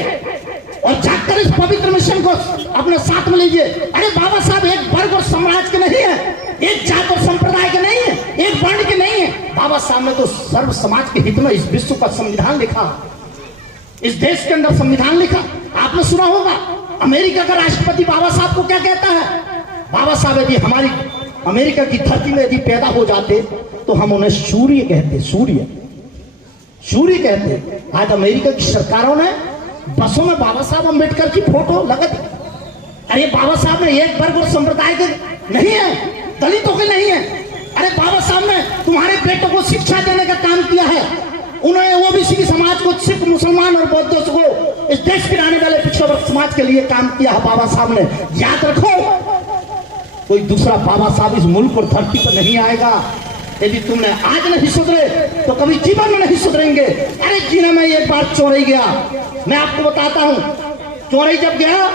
और जागकर इस पवित्र मिशन को अपने साथ में लीजिए। अरे बाबा साहब एक वर्ग और समाज के नहीं है, एक जात और संप्रदाय के नहीं है, एक वर्ण के नहीं है। बाबा साहब ने तो सर्व समाज के हित में इस विश्व का संविधान लिखा, इस देश के अंदर संविधान लिखा। आपने सुना होगा अमेरिका का राष्ट्रपति बाबा साहब को क्या कहता है? बाबा साहब यदि हमारी अमेरिका की धरती में यदि पैदा हो जाते तो हम उन्हें सूर्य कहते, सूर्य सूर्य कहते। आज अमेरिका की सरकारों ने बसों में बाबा साहब अम्बेडकर की फोटो लगा दी। अरे बाबा साहब ने एक वर्ग और संप्रदाय के नहीं है, दलितों के नहीं है। अरे बाबा साहब ने तुम्हारे बेटों को शिक्षा देने का काम किया है। उन्होंने ओबीसी समाज को, सिख, मुसलमान और बौद्धों को, इस देश के रहने वाले पिछड़ा वर्ग समाज के लिए काम किया है बाबा साहब ने। याद रखो, कोई दूसरा बाबा साहब इस मुल्क और धरती पर नहीं आएगा। यदि तुमने आज नहीं सुधरे तो कभी जीवन में नहीं सुधरेंगे। अरे जीने में एक बार चौराई गया, मैं आपको बताता हूं। चौराई जब गया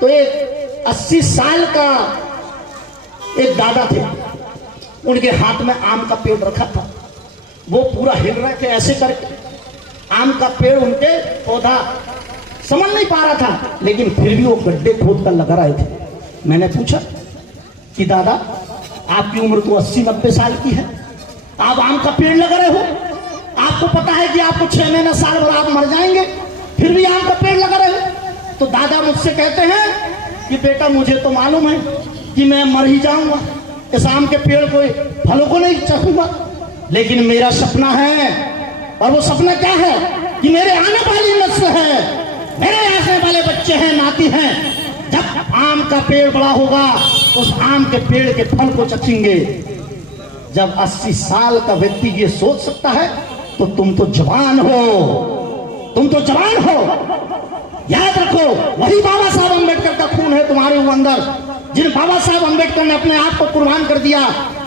तो एक 80 साल का एक दादा थे, उनके हाथ में आम का पेड़ रखा था। वो पूरा हिल रहे थे ऐसे करके, आम का पेड़ उनके पौधा समझ नहीं पा रहा था, लेकिन फिर भी वो गड्ढे खोद कर लगा रहे थे। मैंने पूछा कि दादा आपकी उम्र तो 80-90 साल की है, आप आम का पेड़ लगा रहे हो, आपको पता है कि आपको 6 महीना साल भर आप मर जाएंगे, फिर भी आम का पेड़ लगा रहे हो। तो दादा मुझसे कहते हैं कि बेटा मुझे तो मालूम है कि मैं मर ही जाऊंगा, इस आम के पेड़ को फलों को नहीं चखूंगा, लेकिन मेरा सपना है, और वो सपना क्या है कि मेरे आने वाली नस्ल है, मेरे आने वाले बच्चे हैं, नाती हैं, जब आम का पेड़ बड़ा होगा उस आम के पेड़ के फल को चखेंगे। जब 80 साल का व्यक्ति ये सोच सकता है तो तुम तो जवान हो, तुम तो जवान हो। याद रखो, वही बाबा साहब अम्बेडकर का खून है तुम्हारे अंदर, जिन बाबा साहब अम्बेडकर ने अपने आप को कुर्बान कर दिया।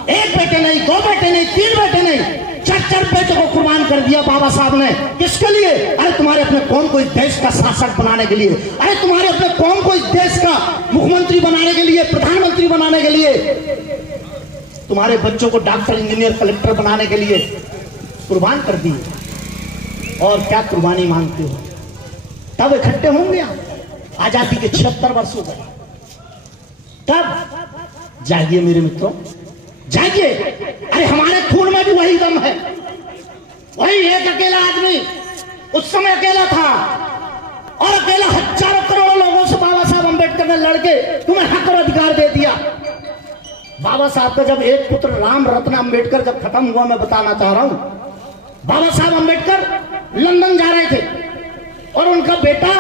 एक बेटे नहीं, 2 बेटे नहीं, 3 बेटे नहीं, 4 बेटे को कुर्बान कर दिया बाबा साहब ने। किसके लिए? अरे तुम्हारे अपने कौम को इस देश का शासक बनाने के लिए, अरे तुम्हारे अपने कौम को इस देश का मुख्यमंत्री बनाने के लिए, प्रधानमंत्री बनाने के लिए, तुम्हारे बच्चों को डॉक्टर, इंजीनियर, कलेक्टर बनाने के लिए कुर्बान कर दिए। और क्या कुर्बानी मांगते हो? तब इकट्ठे होंगे आप। आजादी के 76 वर्ष हो गए, तब जागिए मेरे मित्रों, जागिए। अरे हमारे खून में भी वही दम है, वही एक अकेला आदमी उस समय अकेला था, और अकेला हजारों करोड़ों लोगों से बाबा साहब अम्बेडकर ने लड़के तुम्हें हक और अधिकार दे दिया। बाबा साहब का जब एक पुत्र राम रत्न अम्बेडकर जब खत्म हुआ, मैं बताना चाह रहा हूं, बाबा साहब अम्बेडकर लंदन जा रहे थे, और उनका बेटा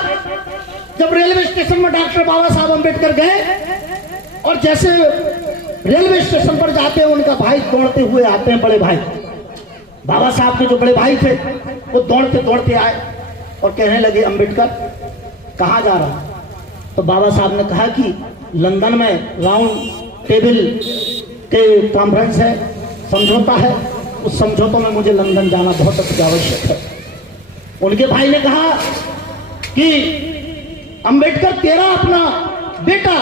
जब रेलवे स्टेशन में डॉक्टर बाबा साहब अम्बेडकर गए, और जैसे रेलवे स्टेशन पर जाते हैं उनका भाई दौड़ते हुए आते हैं, बड़े भाई बाबा साहब के जो बड़े भाई थे वो दौड़ते दौड़ते आए और कहने लगे अम्बेडकर कहाँ जा रहा? तो बाबा साहब ने कहा कि लंदन में राउंड टेबल के कॉन्फ्रेंस है, समझौता है, उस समझौते में मुझे लंदन जाना बहुत अति आवश्यक है। उनके भाई ने कहा कि अम्बेडकर तेरा अपना बेटा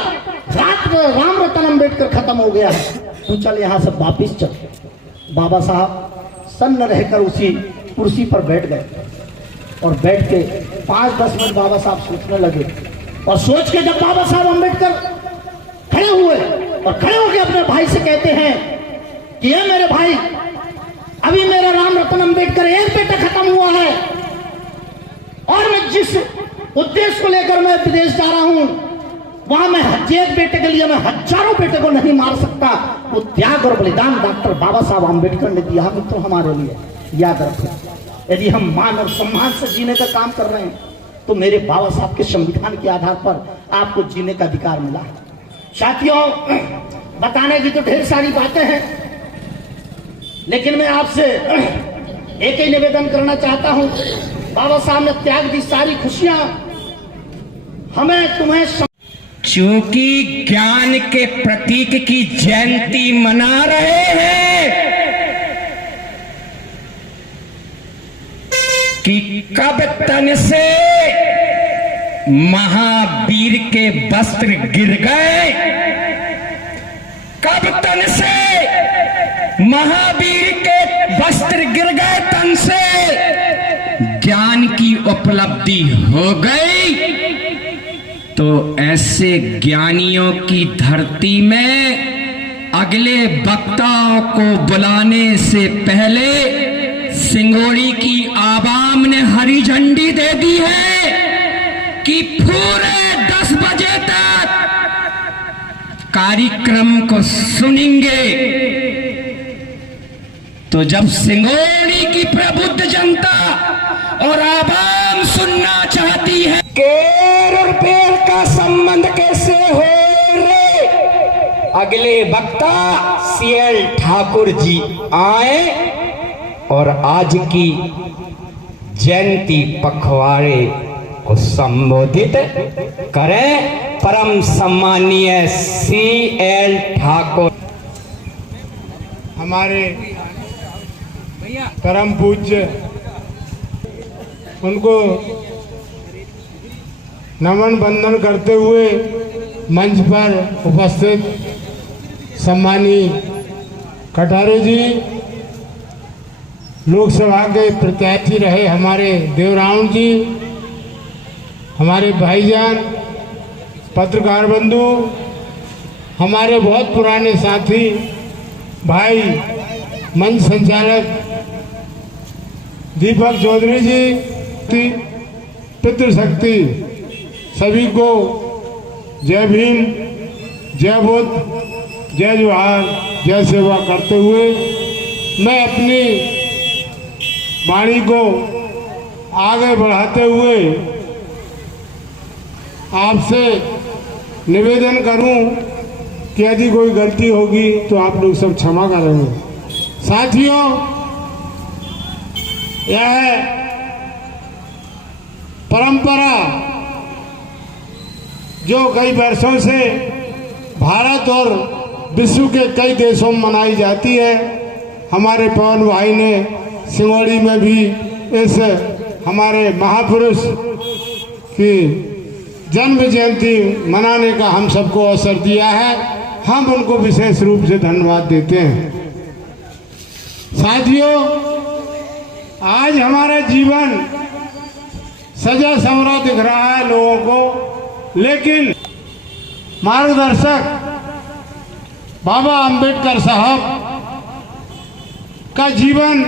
राम रतन अम्बेडकर खत्म हो गया है, तू चल यहां से वापिस चल। बाबा साहब सन्न रहकर उसी कुर्सी पर बैठ गए, और बैठ के 5-10 मिनट बाबा साहब सोचने लगे, और सोच के जब बाबा साहब अम्बेडकर खड़े हुए, और खड़े होकर अपने भाई से कहते हैं कि ये मेरे भाई, अभी मेरा राम रतन अम्बेडकर एक बेटा खत्म हुआ है, और मैं जिस उद्देश्य को लेकर मैं विदेश जा रहा हूं, वहां मैं एक बेटे के लिए मैं हजारों बेटे को नहीं मार सकता। वो त्याग और बलिदान डॉक्टर बाबा साहब अम्बेडकर ने दिया मित्रों हमारे लिए। याद रखो, यदि हम मान और सम्मान से जीने का काम कर रहे हैं तो मेरे बाबा साहब के संविधान के आधार पर आपको जीने का अधिकार मिला है। साथियों, बताने की तो ढेर सारी बातें हैं, लेकिन मैं आपसे एक ही निवेदन करना चाहता हूं। बाबा साहब ने त्याग दी सारी खुशियां, हमें तुम्हें चूंकि ज्ञान के प्रतीक की जयंती मना रहे हैं कि कब तन से महावीर के वस्त्र गिर गए, कब तन से महावीर के वस्त्र गिर गए, तन से ज्ञान की उपलब्धि हो गई। तो ऐसे ज्ञानियों की धरती में अगले वक्ताओं को बुलाने से पहले सिंगोड़ी की आवाम ने हरी झंडी दे दी है कि पूरे 10 बजे तक कार्यक्रम को सुनेंगे। तो जब सिंगोड़ी की प्रबुद्ध जनता और आवाम सुनना चाहती है केर और पेड़ का संबंध कैसे हो रे, अगले वक्ता CL ठाकुर जी आए और आज की जयंती पखवाड़े को संबोधित करें। परम सम्मानीय CL ठाकुर हमारे परम पूज्य, उनको नमन बंदन करते हुए मंच पर उपस्थित सम्मानीय कटारे जी, लोकसभा के प्रत्याशी रहे हमारे देवरावण जी, हमारे भाईजान, पत्रकार बंधु, हमारे बहुत पुराने साथी भाई मंच संचालक दीपक चौधरी जी, पितृशक्ति सभी को जय भीम, जय बुद्ध, जय जोहार, जय सेवा करते हुए मैं अपनी वाणी को आगे बढ़ाते हुए आपसे निवेदन करूं कि यदि कोई गलती होगी तो आप लोग सब क्षमा करेंगे। साथियों, यह परंपरा जो कई वर्षों से भारत और विश्व के कई देशों में मनाई जाती है, हमारे पवन भाई ने सिंगोड़ी में भी इस हमारे महापुरुष की जन्म जयंती मनाने का हम सबको अवसर दिया है। हम उनको विशेष रूप से धन्यवाद देते हैं। साथियों, आज हमारा जीवन सजा संवरा दिख रहा है लोगों को, लेकिन मार्गदर्शक बाबा अंबेडकर साहब का जीवन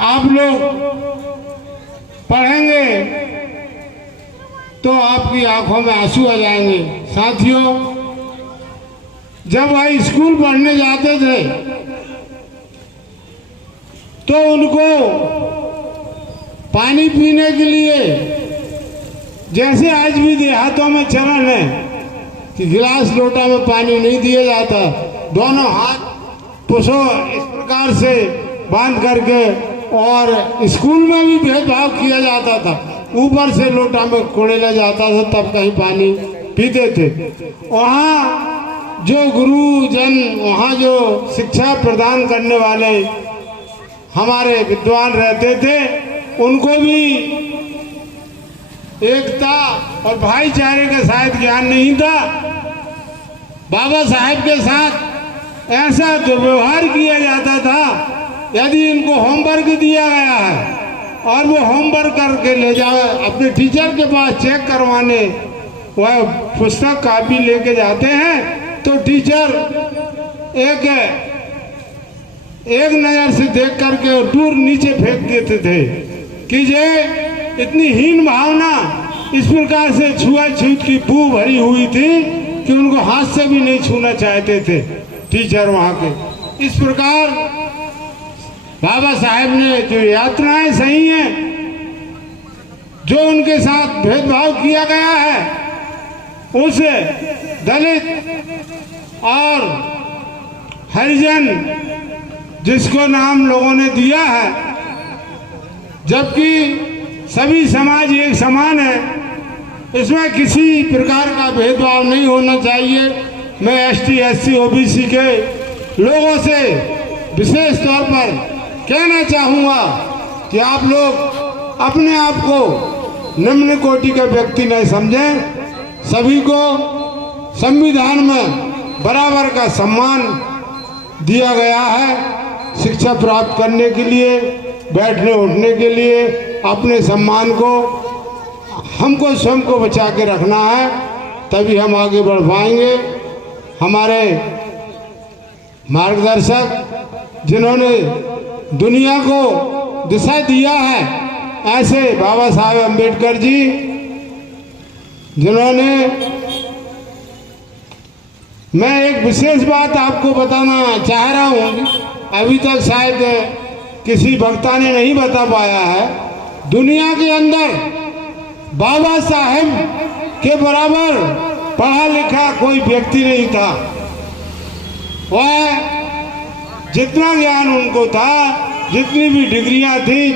आप लोग पढ़ेंगे तो आपकी आंखों में आंसू आ जाएंगे। साथियों, जब वह स्कूल पढ़ने जाते थे तो उनको पानी पीने के लिए, जैसे आज भी देहातों में चलन है कि गिलास लोटा में पानी नहीं दिया जाता, दोनों हाथ पुशो इस प्रकार से बांध करके, और स्कूल में भी भेदभाव किया जाता था, ऊपर से लोटा में कोड़ेला जाता था तब कहीं पानी पीते थे। वहाँ जो गुरुजन, वहाँ जो शिक्षा प्रदान करने वाले हमारे विद्वान रहते थे, उनको भी एकता और भाईचारे का शायद ज्ञान नहीं था। बाबा साहेब के साथ ऐसा दुर्व्यवहार किया जाता था। यदि इनको होमवर्क दिया गया है और वो होमवर्क करके ले जाए अपने टीचर के पास चेक करवाने, वह पुस्तक कापी लेके जाते हैं तो टीचर एक नजर से देख करके दूर नीचे फेंक देते थे कि ये इतनी हीन भावना, इस प्रकार से छुआछूत की बू भरी हुई थी कि उनको हाथ से भी नहीं छूना चाहते थे टीचर वहाँ के। इस प्रकार बाबा साहेब ने जो यातनाएं सही हैं, जो उनके साथ भेदभाव किया गया है, उस दलित और हरिजन जिसको नाम लोगों ने दिया है, जबकि सभी समाज एक समान है, इसमें किसी प्रकार का भेदभाव नहीं होना चाहिए। मैं एसटी, एससी, ओबीसी के लोगों से विशेष तौर पर कहना चाहूँगा कि आप लोग अपने आप को निम्न कोटि के व्यक्ति नहीं समझें। सभी को संविधान में बराबर का सम्मान दिया गया है। शिक्षा प्राप्त करने के लिए, बैठने उठने के लिए अपने सम्मान को हमको स्वयं को बचा के रखना है, तभी हम आगे बढ़ पाएंगे। हमारे मार्गदर्शक जिन्होंने दुनिया को दिशा दिया है, ऐसे बाबा साहेब अंबेडकर जी, जिन्होंने, मैं एक विशेष बात आपको बताना चाह रहा हूँ, अभी तक शायद किसी वक्ता ने नहीं बता पाया है। दुनिया के अंदर बाबा साहेब के बराबर पढ़ा लिखा कोई व्यक्ति नहीं था। वह जितना ज्ञान उनको था, जितनी भी डिग्रियां थी,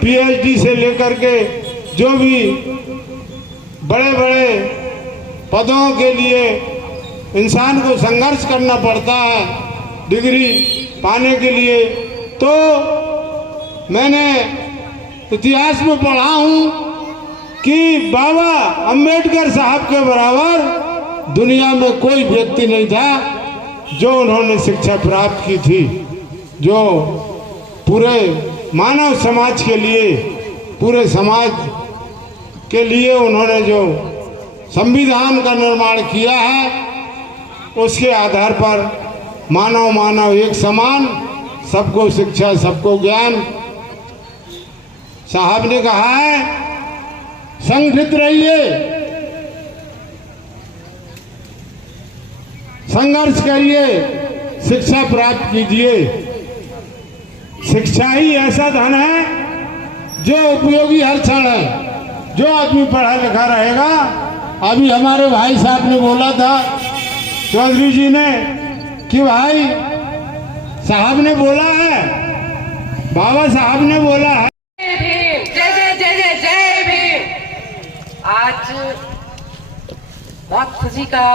पीएचडी से लेकर के जो भी बड़े बड़े पदों के लिए इंसान को संघर्ष करना पड़ता है डिग्री पाने के लिए, तो मैंने इतिहास में पढ़ा हूँ कि बाबा अंबेडकर साहब के बराबर दुनिया में कोई व्यक्ति नहीं था जो उन्होंने शिक्षा प्राप्त की थी, जो पूरे मानव समाज के लिए, पूरे समाज के लिए उन्होंने जो संविधान का निर्माण किया है, उसके आधार पर मानव मानव एक समान, सबको शिक्षा सबको ज्ञान। साहब ने कहा है संगठित रहिए, संघर्ष करिए, शिक्षा प्राप्त कीजिए। शिक्षा ही ऐसा धन है जो उपयोगी हर क्षण है। जो आदमी पढ़ा लिखा रहेगा, अभी हमारे भाई साहब ने बोला था, चौधरी जी ने, कि भाई साहब ने बोला है, बाबा साहब ने बोला है, जय जय जय जय जय भीम। आज बहुत खुशी का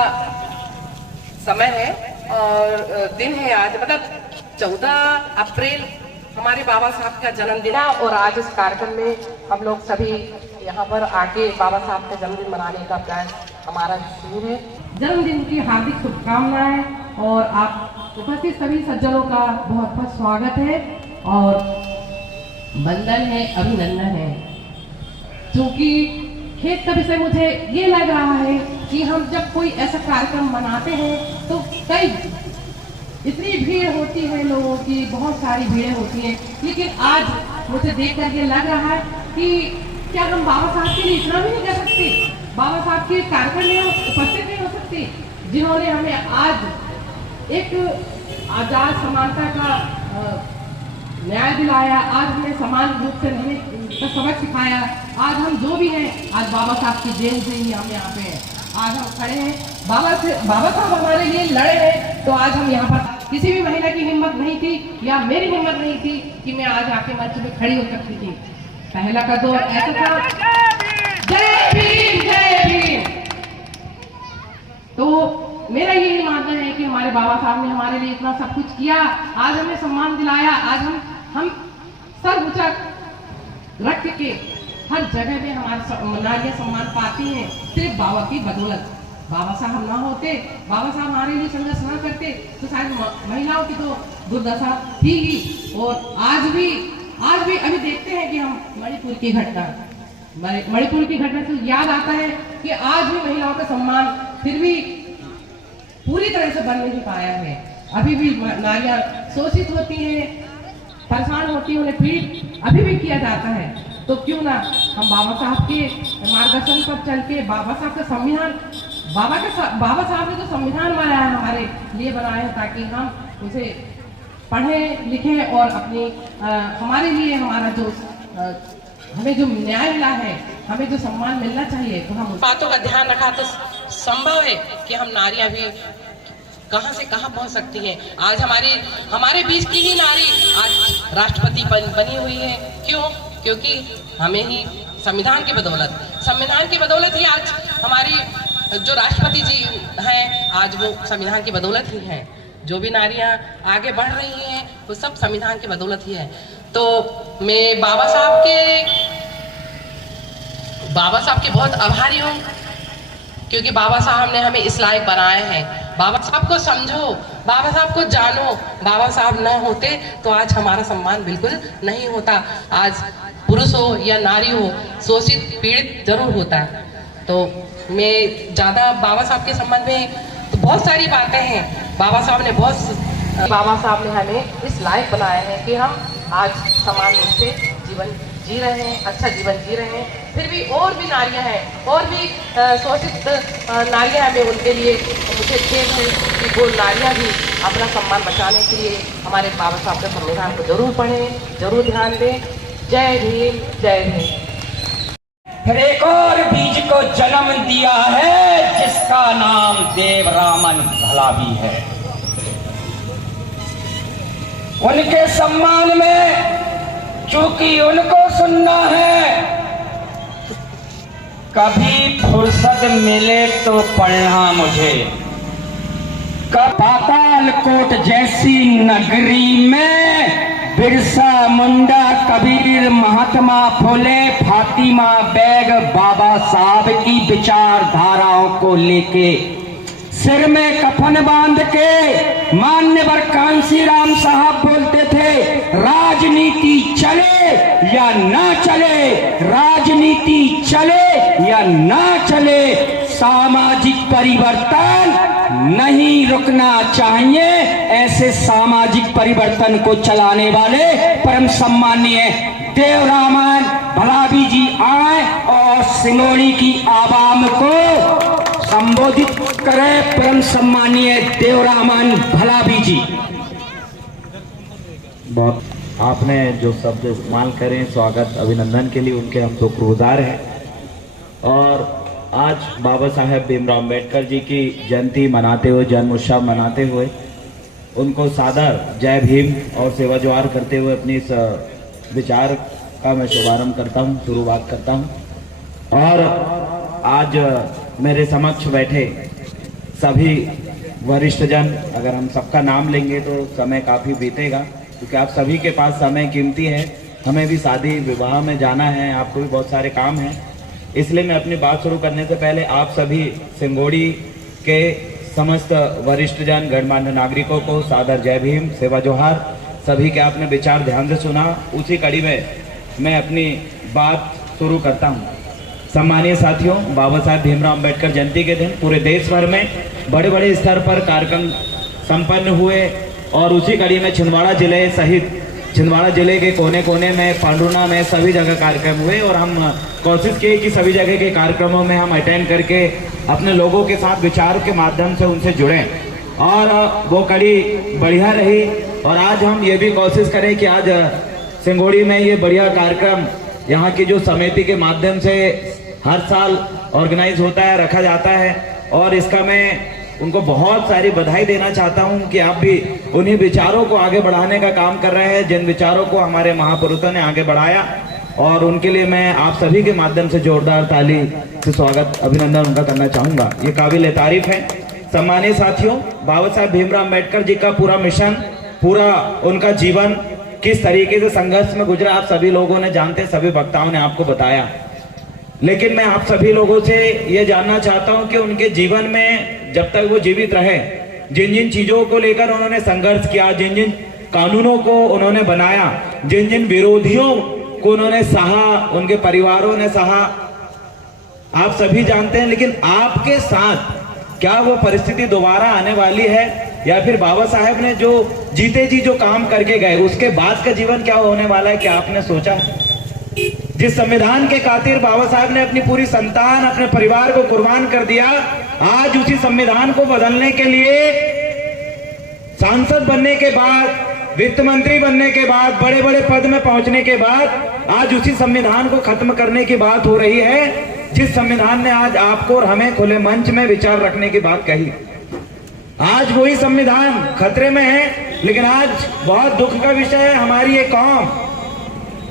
समय है और दिन है आज, मतलब 14 अप्रैल हमारे बाबा साहब का जन्मदिन है और आज इस कार्यक्रम में हम लोग सभी यहाँ पर आके बाबा साहब का जन्मदिन मनाने का प्रयास हमारा शुरू है। जन्मदिन की हार्दिक शुभकामनाएं और आप उपस्थित सभी सज्जनों का बहुत बहुत स्वागत है और वंदन है, अभिनंदन है। क्योंकि खेत का विषय मुझे ये लग रहा है कि हम जब कोई ऐसा कार्यक्रम मनाते हैं तो कई इतनी भीड़ होती है लोगों की, बहुत सारी भीड़ें होती हैं, लेकिन आज मुझे देख करके लग रहा है कि क्या हम बाबा साहब के लिए इतना भी नहीं कर सकते, बाबा साहब के कार्यक्रम में उपस्थित नहीं हो सकते, जिन्होंने हमें आज एक आजाद समानता का न्याय दिलाया, आज हमें समान रूप से रहने का सबक सिखाया। आज हम जो भी हैं, आज बाबा साहब की देन से ही हम यहाँ पे हैं। आज हम खड़े हैं, बाबा साहब हमारे लिए लड़े हैं, तो आज हम यहाँ पर, किसी भी महिला की हिम्मत नहीं थी या मेरी हिम्मत नहीं थी कि मैं आज आके मंच पे खड़ी हो सकती थी। पहला का दौर ऐसा था, जय भीम जय भीम। तो मेरा यही मानना है कि हमारे बाबा साहब ने हमारे लिए इतना सब कुछ किया, आज हमें सम्मान दिलाया, आज हम सर ऊंचा रख के हर जगह में हमारे नारियां सम्मान पाती हैं, सिर्फ बाबा की बदौलत। बाबा साहब ना होते, बाबा साहब हमारे लिए संघर्ष ना करते तो शायद महिलाओं की तो दुर्दशा थी ही। और आज भी अभी देखते हैं कि हम मणिपुर की घटना से याद आता है कि आज भी महिलाओं का सम्मान फिर भी पूरी तरह से बन नहीं पाया है। अभी भी नारियां शोषित होती हैं, परेशान होती हैं, उन्हें पीड़ित अभी भी किया जाता है। तो क्यों ना हम बाबा साहब के मार्गदर्शन पर चल के, बाबा साहब का संविधान, बाबा साहब ने जो संविधान बनाया है हमारे लिए बनाया है, ताकि हम उसे पढ़ें लिखें और अपनी हमारे लिए हमारा जो हमें जो न्याय मिला है, हमें जो सम्मान मिलना चाहिए, तो हम बातों का ध्यान रखा तो संभव है कि हम नारियां भी कहां से कहां पहुंच सकती हैं। आज हमारे बीच की ही नारी आज राष्ट्रपति बनी हुई है। क्यों? क्योंकि हमें ही संविधान की बदौलत ही आज हमारी जो राष्ट्रपति जी हैं, आज वो संविधान की बदौलत ही हैं। जो भी नारियां आगे बढ़ रही हैं वो सब संविधान की बदौलत ही है। तो मैं बाबा साहब के बहुत आभारी हूँ, क्योंकि बाबा साहब ने हमें इस लायक बनाया है। बाबा साहब को समझो, बाबा साहब को जानो। बाबा साहब न होते तो आज हमारा सम्मान बिल्कुल नहीं होता। आज पुरुष हो या नारी हो, शोषित पीड़ित जरूर होता है। तो मैं ज्यादा बाबा साहब के संबंध में तो बहुत सारी बातें हैं। बाबा साहब ने हमें इस लायक बनाया है कि हम आज समान रूप से जीवन जी रहे हैं, अच्छा जीवन जी रहे हैं। फिर भी और भी नारियां हैं, और भी शोषित नारियां हैं। उनके लिए मुझे खेद है कि वो नारियां भी अपना सम्मान बचाने के लिए हमारे बाबा साहब के संविधान को जरूर पढ़ें, जरूर ध्यान दें। जय भीम जय भीम। फिर एक और बीज को जन्म दिया है, जिसका नाम देवरामन भलावी है। उनके सम्मान में चूंकि उनको सुनना है, कभी फुर्सत मिले तो पढ़ना मुझे। पातालकोट जैसी नगरी में बिरसा मुंडा, कबीर, महात्मा फुले, फातिमा बेग बाबा साहब की विचारधाराओं को लेके सिर में कफन बांध के मान्यवर कांसी राम साहब बोलते थे, राजनीति चले या ना चले, राजनीति चले या ना चले, सामाजिक परिवर्तन नहीं रुकना चाहिए। ऐसे सामाजिक परिवर्तन को चलाने वाले परम सम्माननीय देवरामन भलावी जी आए और सिंगोड़ी की आवाम को संबोधित करें। परम सम्माननीय देवरामन भलावी जी। बहुत आपने जो शब्द इस्तेमाल करें स्वागत अभिनंदन के लिए, उनके हम शुक्रगुजार हैं। और आज बाबा साहेब भीमराव अम्बेडकर जी की जयंती मनाते हुए, जन्म उत्सव मनाते हुए उनको सादर जय भीम और सेवा जोहार करते हुए अपनी इस विचार का मैं शुभारंभ करता हूँ, शुरुआत करता हूँ। और आज मेरे समक्ष बैठे सभी वरिष्ठ जन, अगर हम सबका नाम लेंगे तो समय काफ़ी बीतेगा, क्योंकि आप सभी के पास समय कीमती है। हमें भी शादी विवाह में जाना है, आपको भी बहुत सारे काम हैं। इसलिए मैं अपनी बात शुरू करने से पहले आप सभी सिंगोड़ी के समस्त वरिष्ठ जन, गणमान्य नागरिकों को सादर जय भीम, सेवा जोहार। सभी के आपने विचार ध्यान से सुना, उसी कड़ी में मैं अपनी बात शुरू करता हूँ। सम्मानीय साथियों, बाबा साहेब भीमराव अम्बेडकर जयंती के दिन पूरे देश भर में बड़े बड़े स्तर पर कार्यक्रम संपन्न हुए और उसी कड़ी में छिंदवाड़ा जिले सहित छिंदवाड़ा जिले के कोने कोने में, पांडुना में सभी जगह कार्यक्रम हुए और हम कोशिश किए कि सभी जगह के कार्यक्रमों में हम अटेंड करके अपने लोगों के साथ विचार के माध्यम से उनसे जुड़ें और वो कड़ी बढ़िया रही। और आज हम ये भी कोशिश करें कि आज सिंगोड़ी में ये बढ़िया कार्यक्रम यहाँ की जो समिति के माध्यम से हर साल ऑर्गेनाइज होता है, रखा जाता है, और इसका मैं उनको बहुत सारी बधाई देना चाहता हूं कि आप भी उन्हीं विचारों को आगे बढ़ाने का काम कर रहे हैं जिन विचारों को हमारे महापुरुषों ने आगे बढ़ाया, और उनके लिए मैं आप सभी के माध्यम से जोरदार ताली से स्वागत अभिनंदन उनका करना चाहूंगा। ये काबिल तारीफ है। सम्मानीय साथियों, बाबा साहेब भीमराव अम्बेडकर जी का पूरा मिशन, पूरा उनका जीवन किस तरीके से संघर्ष में गुजरा आप सभी लोगों ने जानते, सभी वक्ताओं ने आपको बताया। लेकिन मैं आप सभी लोगों से ये जानना चाहता हूं कि उनके जीवन में जब तक वो जीवित रहे, जिन जिन चीजों को लेकर उन्होंने संघर्ष किया, जिन जिन कानूनों को उन्होंने बनाया, जिन जिन विरोधियों को उन्होंने सहा, उनके परिवारों ने सहा, आप सभी जानते हैं। लेकिन आपके साथ क्या वो परिस्थिति दोबारा आने वाली है, या फिर बाबा साहेब ने जो जीते जी जो काम करके गए उसके बाद का जीवन क्या होने वाला है, क्या आपने सोचा? जिस संविधान के खातिर बाबा साहब ने अपनी पूरी संतान, अपने परिवार को कुर्बान कर दिया, आज उसी संविधान को बदलने के लिए सांसद बनने के बाद, वित्त मंत्री बनने के बाद, बड़े बड़े पद में पहुंचने के बाद आज उसी संविधान को खत्म करने की बात हो रही है जिस संविधान ने आज आपको और हमें खुले मंच में विचार रखने की बात कही। आज वही संविधान खतरे में है। लेकिन आज बहुत दुख का विषय है, हमारी ये कौम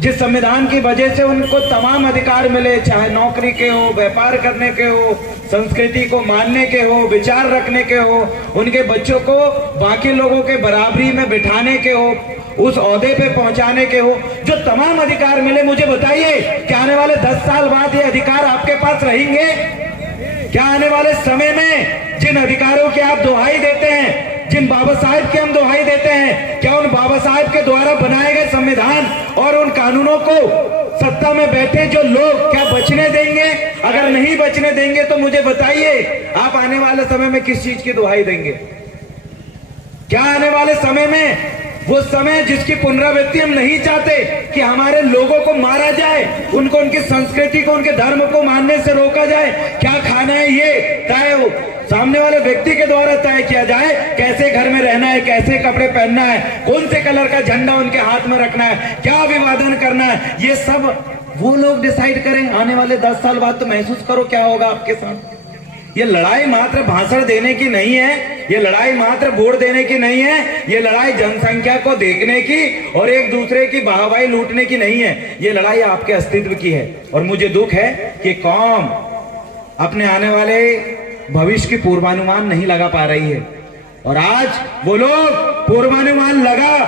जिस संविधान की वजह से उनको तमाम अधिकार मिले, चाहे नौकरी के हो, व्यापार करने के हो, संस्कृति को मानने के हो, विचार रखने के हो, उनके बच्चों को बाकी लोगों के बराबरी में बिठाने के हो, उस ओहदे पे पहुंचाने के हो, जो तमाम अधिकार मिले, मुझे बताइए क्या आने वाले 10 साल बाद ये अधिकार आपके पास रहेंगे? क्या आने वाले समय में जिन अधिकारों की आप दुहाई देते हैं, जिन बाबा साहेब की हम दुहाई देते हैं, क्या उन बाबा साहेब के द्वारा बनाए गए संविधान और उन कानूनों को सत्ता में बैठे जो लोग क्या बचने देंगे? अगर नहीं बचने देंगे तो मुझे बताइए आप आने वाले समय में किस चीज की दुहाई देंगे? क्या आने वाले समय में वो समय जिसकी पुनरावृत्ति हम नहीं चाहते कि हमारे लोगों को मारा जाए, उनको, उनकी संस्कृति को, उनके धर्म को मानने से रोका जाए? क्या खाना है ये तय हो सामने वाले व्यक्ति के द्वारा तय किया जाए, कैसे घर में रहना है, कैसे कपड़े पहनना है, कौन से कलर का झंडा उनके हाथ में रखना है, क्या अभिवादन करना है, ये सब वो लोग डिसाइड करें। आने वाले 10 साल बाद तो महसूस करो क्या होगा आपके साथ। ये लड़ाई मात्र भाषण देने की नहीं है, ये लड़ाई मात्र वोट देने की नहीं है, ये लड़ाई जनसंख्या को देखने की और एक दूसरे की वाहवाही लूटने की नहीं है, ये लड़ाई आपके अस्तित्व की है। और मुझे दुख है कि कौम अपने आने वाले भविष्य की पूर्वानुमान नहीं लगा पा रही है। और आज वो लोग पूर्वानुमान लगा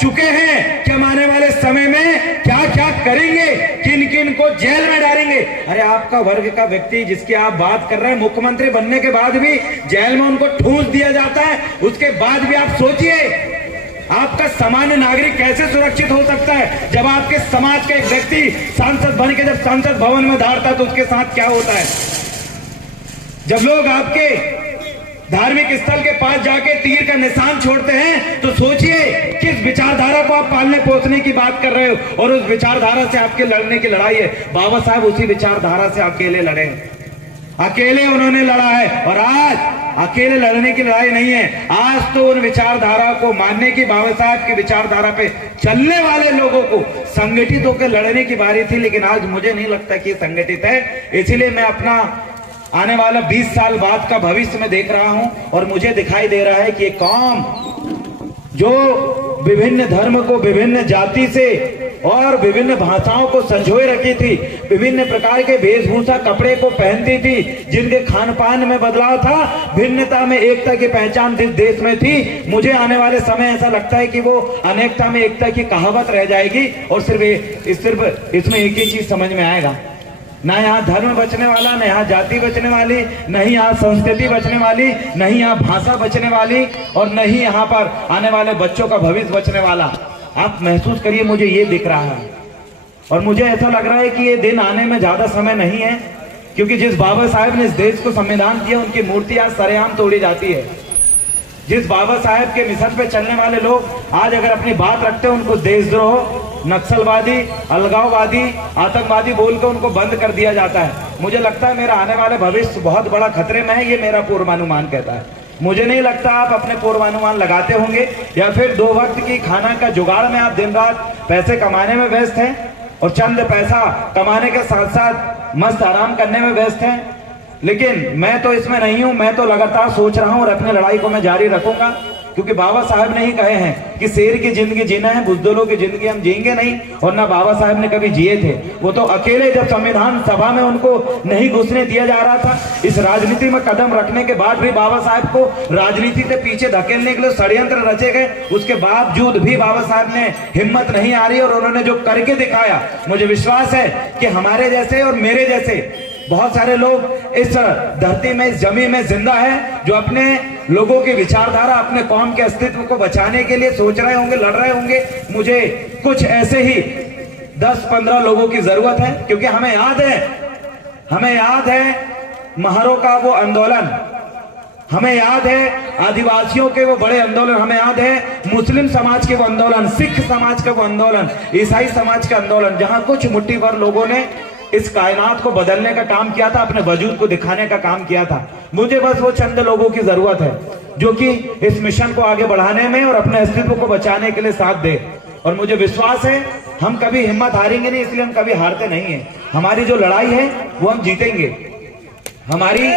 चुके हैं कि हम आने वाले समय में क्या क्या करेंगे, किन किन को जेल में डालेंगे। अरे आपका वर्ग का व्यक्ति जिसकी आप बात कर रहे हैं, मुख्यमंत्री बनने के बाद भी जेल में उनको ठूंस दिया जाता है, उसके बाद भी आप सोचिए आपका सामान्य नागरिक कैसे सुरक्षित हो सकता है। जब आपके समाज का एक व्यक्ति सांसद बन के जब संसद भवन में दौड़ता है तो उसके साथ क्या होता है। जब लोग आपके धार्मिक स्थल के पास जाके तीर का निशान छोड़ते हैं तो सोचिए किस विचारधारा को आप पालने पोसने की बात कर रहे हो, और उस विचारधारा से आपके लड़ने की लड़ाई है। बाबा साहब उसी विचारधारा से अकेले लड़े, अकेले उन्होंने लड़ा है, और आज अकेले लड़ने की लड़ाई नहीं है। आज तो उन विचारधारा को मानने की, बाबा साहब की विचारधारा पे चलने वाले लोगों को संगठित होकर लड़ने की बारी थी, लेकिन आज मुझे नहीं लगता कि संगठित है। इसीलिए मैं अपना आने वाला 20 साल बाद का भविष्य में देख रहा हूं, और मुझे दिखाई दे रहा है कि ये कौम जो विभिन्न धर्म को, विभिन्न जाति से और विभिन्न भाषाओं को संजोए रखी थी, विभिन्न प्रकार के वेशभूषा कपड़े को पहनती थी, जिनके खान पान में बदलाव था, भिन्नता में एकता की पहचान जिस देश में थी, मुझे आने वाले समय ऐसा लगता है कि वो अनेकता में एकता की कहावत रह जाएगी, और सिर्फ इसमें एक ही चीज समझ में आएगा, ना यहाँ धर्म बचने वाला, न यहाँ जाति बचने वाली, नहीं यहाँ संस्कृति बचने वाली, नहीं यहाँ भाषा बचने वाली, और नहीं यहाँ पर आने वाले बच्चों का भविष्य बचने वाला। आप महसूस करिए, मुझे ये दिख रहा है, और मुझे ऐसा लग रहा है कि ये दिन आने में ज्यादा समय नहीं है, क्योंकि जिस बाबा साहब ने इस देश को संविधान दिया, उनकी मूर्ति आज सरेआम तोड़ी जाती है। जिस बाबा साहब के मिशन पे चलने वाले लोग आज अगर अपनी बात रखते हैं, उनको देशद्रोह, नक्सलवादी, अलगाववादी, आतंकवादी बोलकर उनको बंद कर दिया जाता है। मुझे लगता है मेरा आने वाले भविष्य बहुत बड़ा खतरे में है, ये मेरा पूर्वानुमान कहता है। मुझे नहीं लगता आप अपने पूर्वानुमान लगाते होंगे, या फिर 2 वक्त की खाना का जुगाड़ में आप दिन रात पैसे कमाने में व्यस्त हैं, और चंद पैसा कमाने के साथ साथ मस्त आराम करने में व्यस्त हैं। लेकिन मैं तो इसमें नहीं हूं, मैं तो लगातार सोच रहा हूं और अपनी लड़ाई को मैं जारी रखूंगा, क्योंकि बाबा साहब ने ही कहे हैं कि शेर की जिंदगी जीना है, बुजदलों की जिंदगी हम जिएंगे नहीं, और ना बाबा साहब ने कभी जिए थे। वो तो अकेले जब संविधान सभा में उनको नहीं घुसने दिया जा रहा था, इस राजनीति में कदम रखने के बाद भी बाबा साहब को राजनीति से पीछे धकेलने के लिए षड्यंत्र रचे गए, उसके बावजूद भी बाबा साहब ने हिम्मत नहीं आ रही, और उन्होंने जो करके दिखाया, मुझे विश्वास है कि हमारे जैसे और मेरे जैसे बहुत सारे लोग इस धरती में, इस जमीन में जिंदा है, जो अपने लोगों की विचारधारा, अपने कौम के अस्तित्व को बचाने के लिए सोच रहे होंगे, लड़ रहे होंगे। मुझे कुछ ऐसे ही 10-15 लोगों की जरूरत है, क्योंकि हमें याद है महरों का वो आंदोलन, हमें याद है आदिवासियों के वो बड़े आंदोलन, हमें याद है मुस्लिम समाज के वो आंदोलन, सिख समाज का वो आंदोलन, ईसाई समाज का आंदोलन, जहां कुछ मुट्ठी भर लोगों ने इस कायनात को बदलने का काम किया था, अपने वजूद को दिखाने का काम किया था। मुझे बस वो चंद लोगों की जरूरत है जो कि इस मिशन को आगे बढ़ाने में और अपने अस्तित्व को बचाने के लिए साथ दे, और मुझे विश्वास है हम कभी हिम्मत हारेंगे नहीं, इसलिए हम कभी हारते नहीं है। हमारी जो लड़ाई है वो हम जीतेंगे, हमारी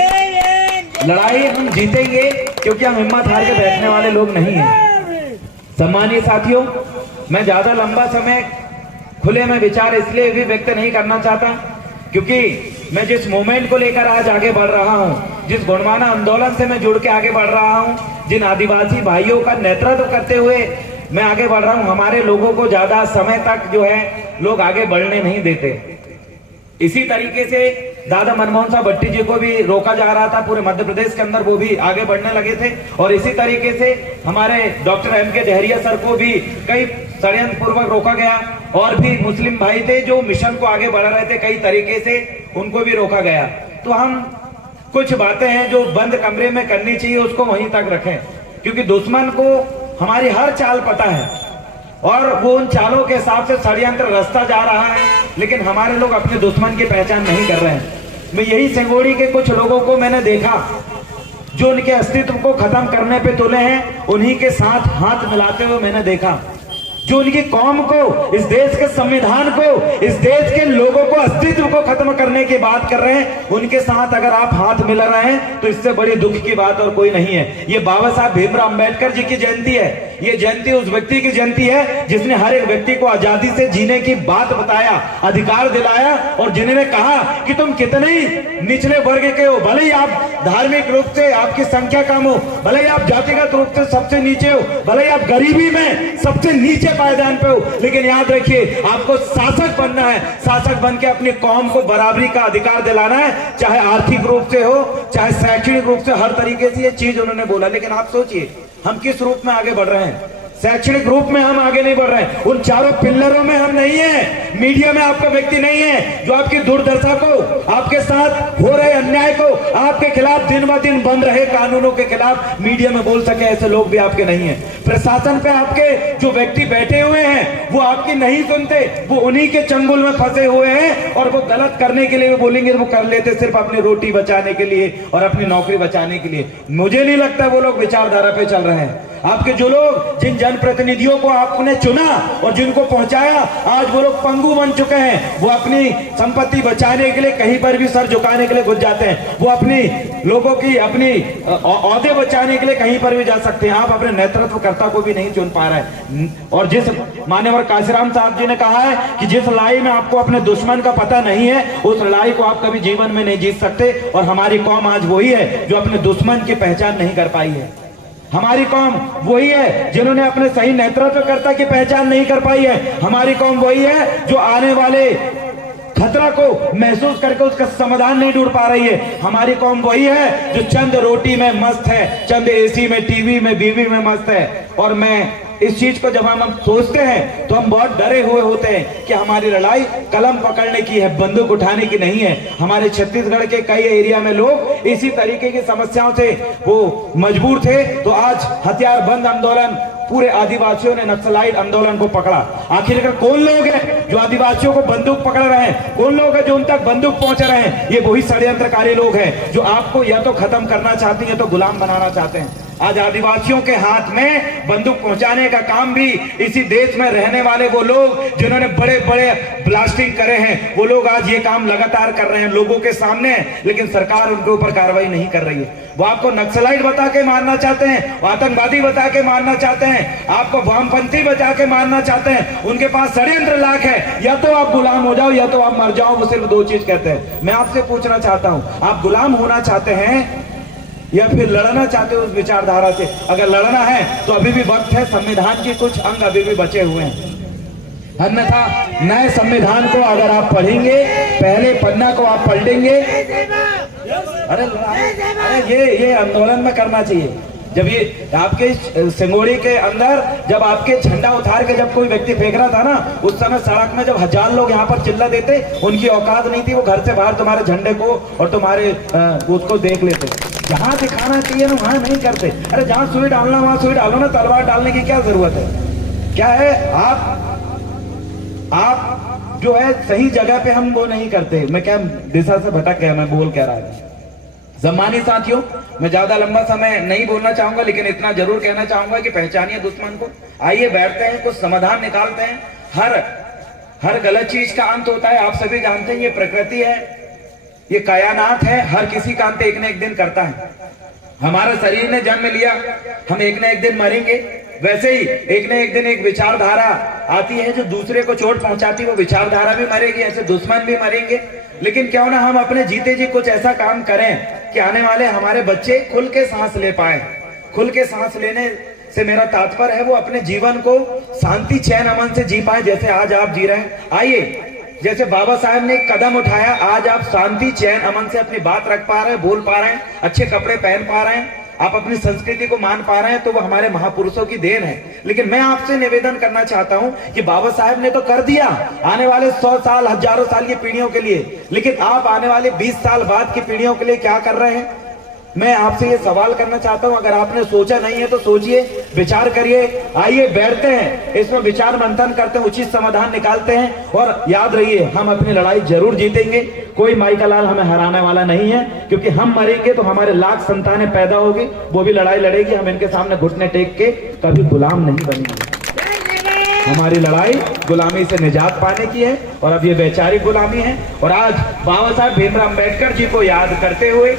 लड़ाई हम जीतेंगे, क्योंकि हम हिम्मत हार के बैठने वाले लोग नहीं हैं। सम्मानीय साथियों, मैं ज्यादा लंबा समय खुले में विचार इसलिए भी व्यक्त नहीं करना चाहता, क्योंकि मैं जिस मूवमेंट को लेकर आज आगे बढ़ रहा हूं, जिस गुणमाना आंदोलन से मैं जुड़ के आगे बढ़ रहा हूं, जिन आदिवासी भाइयों का नेतृत्व करते हुए मैं आगे बढ़ रहा हूं, हमारे लोगों को ज्यादा समय तक जो है लोग आगे बढ़ने नहीं देते। इसी तरीके से दादा मनमोहन साहब भट्टी जी को भी रोका जा रहा था पूरे मध्य प्रदेश के अंदर, वो भी आगे बढ़ने लगे थे, और इसी तरीके से हमारे डॉक्टर M.K. डहरिया सर को भी कई षड्यंत्र पूर्वक रोका गया, और भी मुस्लिम भाई थे जो मिशन को आगे बढ़ा रहे थे, कई तरीके से उनको भी रोका गया। तो हम कुछ बातें हैं जो बंद कमरे में करनी चाहिए, उसको वहीं तक रखें, क्योंकि दुश्मन को हमारी हर चाल पता है, और वो उन चालों के हिसाब से षड्यंत्र रास्ता जा रहा है, लेकिन हमारे लोग अपने दुश्मन की पहचान नहीं कर रहे हैं। मैं यही सिंगोड़ी के कुछ लोगों को मैंने देखा जो उनके अस्तित्व को खत्म करने पे तुले हैं, उन्हीं के साथ हाथ मिलाते हुए मैंने देखा, जो उनकी कौम को, इस देश के संविधान को, इस देश के लोगों को, अस्तित्व को खत्म करने की बात कर रहे हैं, उनके साथ अगर आप हाथ मिला रहे हैं तो इससे बड़ी दुख की बात और कोई नहीं है। ये बाबा साहब भीमराव अंबेडकर जी की जयंती है, ये जयंती उस व्यक्ति की जयंती है जिसने हर एक व्यक्ति को आजादी से जीने की बात बताया, अधिकार दिलाया, और जिन्होंने कहा कि तुम कितने ही निचले वर्ग के हो, भले ही आप धार्मिक रूप से आपकी संख्या कम हो, भले ही आप जातिगत रूप से सबसे नीचे हो, भले ही आप गरीबी में सबसे नीचे पायदान पे हो, लेकिन याद रखिए आपको शासक बनना है। शासक बन के अपनी कौम को बराबरी का अधिकार दिलाना है, चाहे आर्थिक रूप से हो, चाहे शैक्षणिक रूप से, हर तरीके से ये चीज उन्होंने बोला। लेकिन आप सोचिए हम किस रूप में आगे बढ़ रहे हैं? शैक्षणिक रूप में हम आगे नहीं बढ़ रहे हैं, उन चारों पिल्लरों में हम नहीं है। मीडिया में आपका व्यक्ति नहीं है जो आपकी दुर्दशा को, आपके साथ हो रहे अन्याय को, आपके खिलाफ दिन ब दिन बन रहे कानूनों के खिलाफ मीडिया में बोल सके, ऐसे लोग भी आपके नहीं है। प्रशासन पे आपके जो व्यक्ति बैठे हुए हैं वो आपकी नहीं सुनते, वो उन्हीं के चंगुल में फंसे हुए हैं, और वो गलत करने के लिए वो बोलेंगे, वो कर लेते सिर्फ अपनी रोटी बचाने के लिए और अपनी नौकरी बचाने के लिए। मुझे नहीं लगता वो लोग विचारधारा पे चल रहे हैं। आपके जो लोग, जिन जनप्रतिनिधियों को आपने चुना और जिनको पहुंचाया, आज वो लोग पंगु बन चुके हैं। वो अपनी संपत्ति बचाने के लिए कहीं पर भी सर झुकाने के लिए घुस जाते हैं, वो अपनी लोगों की अपनी औहदे बचाने के लिए कहीं पर भी जा सकते हैं। आप अपने नेतृत्वकर्ता को भी नहीं चुन पा रहे। और जिस मान्यवर काशीराम साहब जी ने कहा है कि जिस लड़ाई में आपको अपने दुश्मन का पता नहीं है, उस लड़ाई को आप कभी जीवन में नहीं जीत सकते। और हमारी कौम आज वही है जो अपने दुश्मन की पहचान नहीं कर पाई है। हमारी कौम वही है जिन्होंने अपने सही नेतृत्वकर्ता की पहचान नहीं कर पाई है। हमारी कौम वही है जो आने वाले खतरा को महसूस करके उसका समाधान नहीं ढूंढ पा रही है। हमारी कौम वही है जो चंद रोटी में मस्त है, चंद एसी में, टीवी में, बीवी में मस्त है। और मैं इस चीज को जब हम सोचते हैं तो हम बहुत डरे हुए होते हैं कि हमारी लड़ाई कलम पकड़ने की है, बंदूक उठाने की नहीं है। हमारे छत्तीसगढ़ के कई एरिया में लोग इसी तरीके की समस्याओं से वो मजबूर थे, तो आज हथियार बंद आंदोलन, पूरे आदिवासियों ने नक्सलाइट आंदोलन को पकड़ा। आखिरकार कौन लोग हैं जो आदिवासियों को बंदूक पकड़ रहे हैं? कौन लोग हैं जो उन तक बंदूक पहुंच रहे हैं? ये वही षड्यंत्रकारी लोग हैं जो आपको या तो खत्म करना चाहते हैं या तो गुलाम बनाना चाहते हैं। आज आदिवासियों के हाथ में बंदूक पहुंचाने का काम भी इसी देश में रहने वाले वो लोग जिन्होंने बड़े बड़े ब्लास्टिंग करे हैं, वो लोग आज ये काम लगातार कर रहे हैं लोगों के सामने, लेकिन सरकार उनके ऊपर कार्रवाई नहीं कर रही है। वो आपको नक्सलाइट बता के मारना चाहते हैं, आतंकवादी बता के मारना चाहते हैं, आपको वामपंथी बचा के मारना चाहते हैं। उनके पास षड्यंत्र लाख है, या तो आप गुलाम हो जाओ या तो आप मर जाओ। वो सिर्फ दो चीज कहते हैं। मैं आपसे पूछना चाहता हूं, आप गुलाम होना चाहते हैं या फिर लड़ना चाहते हो उस विचारधारा से? अगर लड़ना है तो अभी भी वक्त है, संविधान के कुछ अंग अभी भी बचे हुए हैं। अन्यथा नए संविधान को अगर आप पढ़ेंगे, पहले पन्ना को आप पलटेंगे। अरे ये आंदोलन में करना चाहिए। जब ये आपके सिंगोड़ी के अंदर जब आपके झंडा उतार के जब कोई व्यक्ति फेंक रहा था ना, उस समय सड़क में जब 1000 लोग यहाँ पर चिल्ला देते, उनकी औकात नहीं थी, वो घर से बाहर तुम्हारे झंडे को और तुम्हारे उसको देख लेते। जहाँ दिखाना चाहिए ना वहां नहीं करते। अरे जहाँ सुई डालना वहां सुई डालो ना, तलवार डालने की क्या जरूरत है? क्या है, आप जो है सही जगह पे हम वो नहीं करते। मैं क्या दिशा से भटक गया, मैं बोल कह रहा था। सम्मानित साथियों, मैं ज्यादा लंबा समय नहीं बोलना चाहूंगा, लेकिन इतना जरूर कहना चाहूंगा कि पहचानिए दुश्मन को। आइए बैठते हैं, कुछ समाधान निकालते हैं। हर गलत चीज का अंत होता है, आप सभी जानते हैं। ये प्रकृति है, ये कायनात है, हर किसी का अंत एक न एक दिन करता है। हमारा शरीर ने जन्म लिया, हम एक न एक दिन मरेंगे। वैसे ही एक न एक दिन एक विचारधारा आती है जो दूसरे को चोट पहुंचाती है, वो विचारधारा भी मरेगी, ऐसे दुश्मन भी मरेंगे। लेकिन क्यों ना हम अपने जीते जी कुछ ऐसा काम करें कि आने वाले हमारे बच्चे खुल के सांस ले पाए। खुल के सांस लेने से मेरा तात्पर्य है वो अपने जीवन को शांति, चैन, अमन से जी पाए, जैसे आज आप जी रहे हैं। आइए, जैसे बाबा साहब ने एक कदम उठाया, आज आप शांति, चैन, अमन से अपनी बात रख पा रहे हैं, बोल पा रहे हैं, अच्छे कपड़े पहन पा रहे हैं, आप अपनी संस्कृति को मान पा रहे हैं, तो वो हमारे महापुरुषों की देन है। लेकिन मैं आपसे निवेदन करना चाहता हूं कि बाबा साहब ने तो कर दिया आने वाले 100 साल, हजारों साल की पीढ़ियों के लिए, लेकिन आप आने वाले 20 साल बाद की पीढ़ियों के लिए क्या कर रहे हैं? मैं आपसे ये सवाल करना चाहता हूं। अगर आपने सोचा नहीं है तो सोचिए, विचार करिए। आइए बैठते हैं, इसमें विचार मंथन करते हैं, उचित समाधान निकालते हैं। और याद रहिए, हम अपनी लड़ाई जरूर जीतेंगे। कोई माई का लाल हमें हराने वाला नहीं है, क्योंकि हम मरेंगे तो हमारे लाख संतानें पैदा होगी, वो भी लड़ाई लड़ेगी। हम इनके सामने घुटने टेक के कभी गुलाम नहीं बनेंगे। हमारी लड़ाई गुलामी से निजात पाने की है, और अब ये वैचारिक गुलामी है। और आज बाबा साहब भीमराव अम्बेडकर जी को याद करते हुए,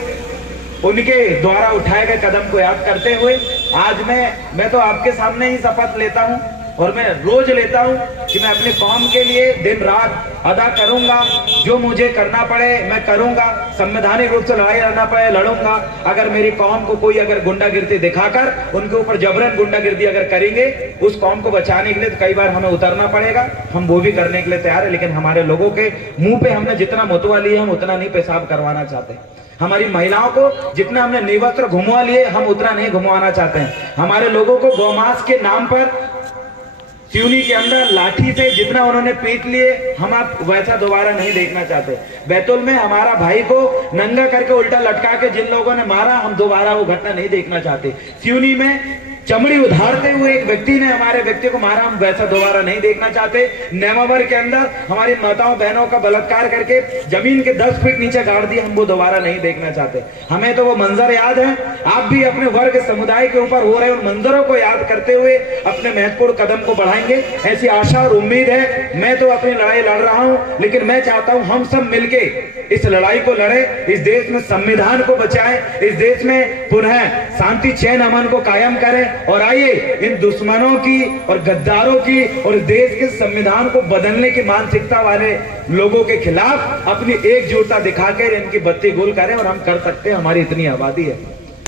उनके द्वारा उठाए गए कदम को याद करते हुए आज मैं तो आपके सामने ही शपथ लेता हूँ और मैं रोज लेता हूँ कि मैं अपनी कौम के लिए दिन रात अदा करूंगा, जो मुझे करना पड़े मैं करूंगा, संवैधानिक रूप से लड़ाई लड़ना पड़े लड़ूंगा। अगर मेरी कौम को कोई अगर गुंडागिर्दी दिखाकर उनके ऊपर जबरन गुंडागिर्दी अगर करेंगे, उस कौम को बचाने के लिए तो कई बार हमें उतरना पड़ेगा, हम वो भी करने के लिए तैयार है। लेकिन हमारे लोगों के मुंह पे हमने जितना मुतवा लिया हम उतना नहीं पेशाब करवाना चाहते। हमारी महिलाओं को जितना हमने निवस्त्र घुमवा लिए हम उतना नहीं घुमवाना चाहते हैं। हमारे लोगों को गौमांस के नाम पर सिवनी के अंदर लाठी से जितना उन्होंने पीट लिए हम आप वैसा दोबारा नहीं देखना चाहते। बैतूल में हमारा भाई को नंगा करके उल्टा लटका के जिन लोगों ने मारा हम दोबारा वो घटना नहीं देखना चाहते। सिवनी में चमड़ी उधारते हुए एक व्यक्ति ने हमारे व्यक्ति को मारा, हम वैसा दोबारा नहीं देखना चाहते। नेमावर के अंदर हमारी माताओं बहनों का बलात्कार करके जमीन के 10 फीट नीचे गाड़ दिया, हम वो दोबारा नहीं देखना चाहते। हमें तो वो मंजर याद है। आप भी अपने वर्ग समुदाय के ऊपर हो रहे उन मंजरों को याद करते हुए अपने महत्वपूर्ण कदम को बढ़ाएंगे, ऐसी आशा और उम्मीद है। मैं तो अपनी लड़ाई लड़ रहा हूं, लेकिन मैं चाहता हूं हम सब मिलके इस लड़ाई को लड़े, इस देश में संविधान को बचाएं, इस देश में पुनः शांति चैन अमन को कायम करें। और आइए इन दुश्मनों की और गद्दारों की और देश के संविधान को बदलने की मानसिकता वाले लोगों के खिलाफ अपनी एकजुटता दिखाकर इनकी बत्ती गुल करें। और हम कर सकते हैं, हमारी इतनी आबादी है,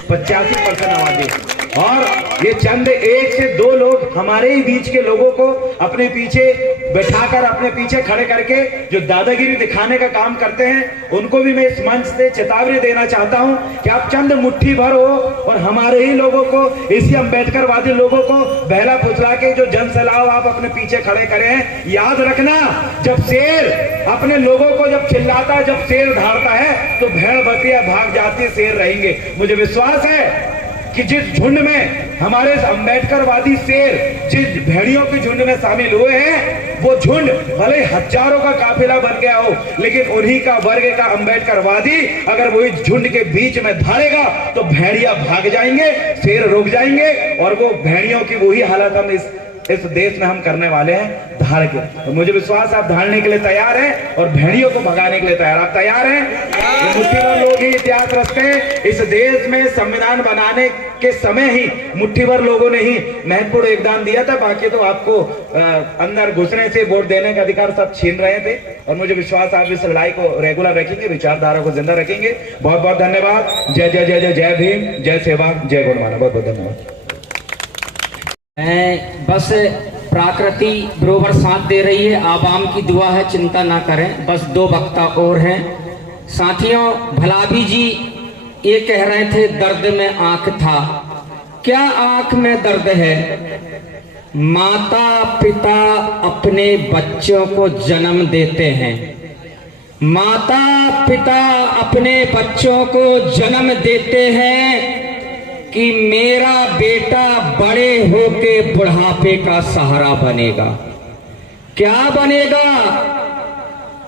85% आबादी, और ये चंद 1 से 2 लोग हमारे ही बीच के लोगों को अपने पीछे बैठाकर अपने पीछे खड़े करके जो दादागिरी दिखाने का काम करते हैं, उनको भी मैं इस मंच से चेतावनी देना चाहता हूं कि आप चंद मुट्ठी भर हो और हमारे ही लोगों को, इसी अम्बेडकरवादी लोगों को बहला फुसला के जो जन सैलाब आप अपने पीछे खड़े करे हैं। याद रखना, जब शेर अपने लोगों को जब चिल्लाता है, जब शेर धारता है तो भेड़ बकरियां भाग जाती है, शेर रहेंगे। मुझे विश्वास है कि जिस झुंड में हमारे अम्बेडकरवादी शेर जिस भेड़ियों के झुंड में शामिल हुए हैं, वो झुंड भले हजारों का काफिला बन गया हो, लेकिन उन्हीं का वर्ग का अम्बेडकरवादी अगर वही झुंड के बीच में धारेगा तो भेड़िया भाग जाएंगे, शेर रुक जाएंगे, और वो भेड़ियों की वही हालत हम इस देश में हम करने वाले हैं धार के। तो मुझे विश्वास आप धारने के लिए तैयार हैं और भेड़ियों को भगाने के लिए तैयार। आप तैयार हैं? ये मुट्ठीभर लोग ही इतिहास रचते हैं। इस देश में संविधान बनाने के समय ही मुट्ठीभर लोगों ने ही महत्वपूर्ण योगदान दिया था, बाकी तो आपको अंदर घुसने से वोट देने का अधिकार सब छीन रहे थे। और मुझे विश्वास आप इस लड़ाई को रेगुलर रखेंगे, विचारधारा को जिंदा रखेंगे। बहुत बहुत धन्यवाद। जय जय जय जय जय भीम, जय सेवा, जय गुणमाना। बहुत बहुत धन्यवाद। बस प्रकृति बरोबर साथ दे रही है, आवाम की दुआ है, चिंता ना करें। बस 2 वक्ता और हैं साथियों। भलाभी जी ये कह रहे थे दर्द में आंख था, क्या आंख में दर्द है? माता पिता अपने बच्चों को जन्म देते हैं, माता पिता अपने बच्चों को जन्म देते हैं कि मेरा बेटा बड़े होके बुढ़ापे का सहारा बनेगा। क्या बनेगा?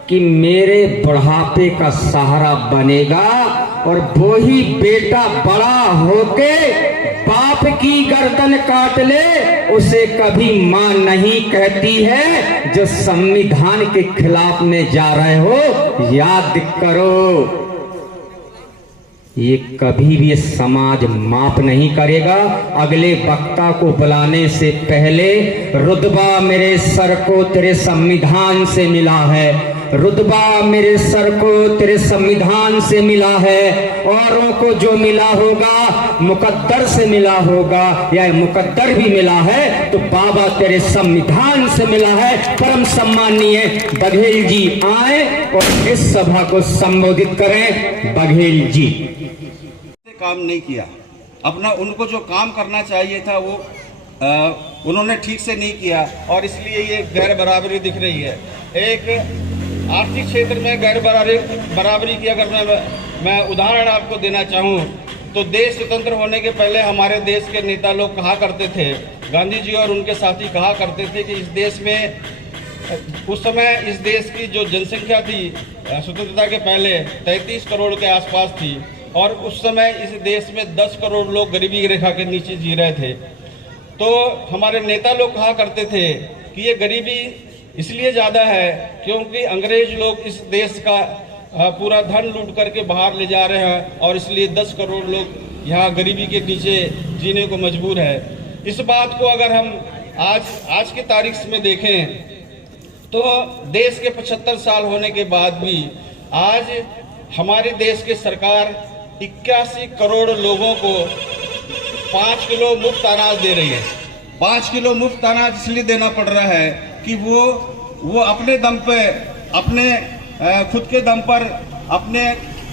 कि मेरे बुढ़ापे का सहारा बनेगा, और वो ही बेटा बड़ा होके बाप की गर्दन काट ले, उसे कभी मां नहीं कहती है। जो संविधान के खिलाफ में जा रहे हो, याद करो ये कभी भी समाज माफ नहीं करेगा। अगले वक्ता को बुलाने से पहले रुतबा मेरे सर को तेरे संविधान से मिला है, रुतबा मेरे सर को तेरे संविधान से मिला है। औरों को जो मिला होगा मुकद्दर से मिला होगा, या मुकद्दर भी मिला है तो बाबा तेरे संविधान से मिला है। परम सम्माननीय बघेल जी आए और इस सभा को संबोधित करें। बघेल जी काम नहीं किया अपना, उनको जो काम करना चाहिए था वो उन्होंने ठीक से नहीं किया, और इसलिए ये गैर बराबरी दिख रही है। एक आर्थिक क्षेत्र में गैर बराबरी की अगर मैं उदाहरण आपको देना चाहूँ तो देश स्वतंत्र होने के पहले हमारे देश के नेता लोग कहा करते थे, गांधी जी और उनके साथी कहा करते थे कि इस देश में उस समय इस देश की जो जनसंख्या थी स्वतंत्रता के पहले 33 करोड़ के आसपास थी, और उस समय इस देश में 10 करोड़ लोग गरीबी रेखा के नीचे जी रहे थे। तो हमारे नेता लोग कहा करते थे कि ये गरीबी इसलिए ज़्यादा है क्योंकि अंग्रेज लोग इस देश का पूरा धन लूट करके बाहर ले जा रहे हैं, और इसलिए 10 करोड़ लोग यहाँ गरीबी के नीचे जीने को मजबूर है। इस बात को अगर हम आज की तारीख में देखें तो देश के 75 साल होने के बाद भी आज हमारे देश की सरकार 81 करोड़ लोगों को 5 किलो मुफ्त अनाज दे रही है। 5 किलो मुफ्त अनाज इसलिए देना पड़ रहा है कि वो अपने दम पे, अपने खुद के दम पर, अपने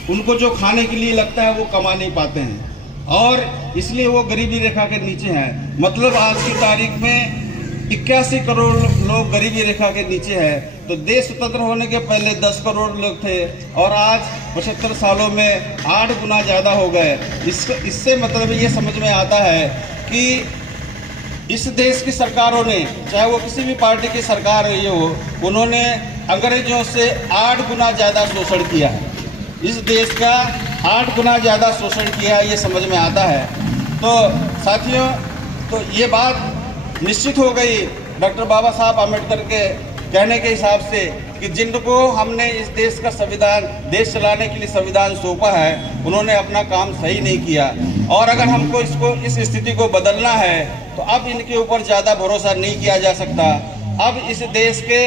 उनको जो खाने के लिए लगता है वो कमा नहीं पाते हैं और इसलिए वो गरीबी रेखा के नीचे हैं। मतलब आज की तारीख में 81 करोड़ लोग गरीबी रेखा के नीचे हैं। तो देश स्वतंत्र होने के पहले 10 करोड़ लोग थे और आज 75 सालों में 8 गुना ज़्यादा हो गए। इससे मतलब ये समझ में आता है कि इस देश की सरकारों ने, चाहे वो किसी भी पार्टी की सरकार रही हो, उन्होंने अंग्रेजों से 8 गुना ज़्यादा शोषण किया है। इस देश का 8 गुना ज़्यादा शोषण किया, ये समझ में आता है। तो साथियों, तो ये बात निश्चित हो गई डॉक्टर बाबा साहब आम्बेडकर के कहने के हिसाब से कि जिनको हमने इस देश का संविधान, देश चलाने के लिए संविधान सौंपा है, उन्होंने अपना काम सही नहीं किया। और अगर हमको इस स्थिति को बदलना है तो अब इनके ऊपर ज़्यादा भरोसा नहीं किया जा सकता। अब इस देश के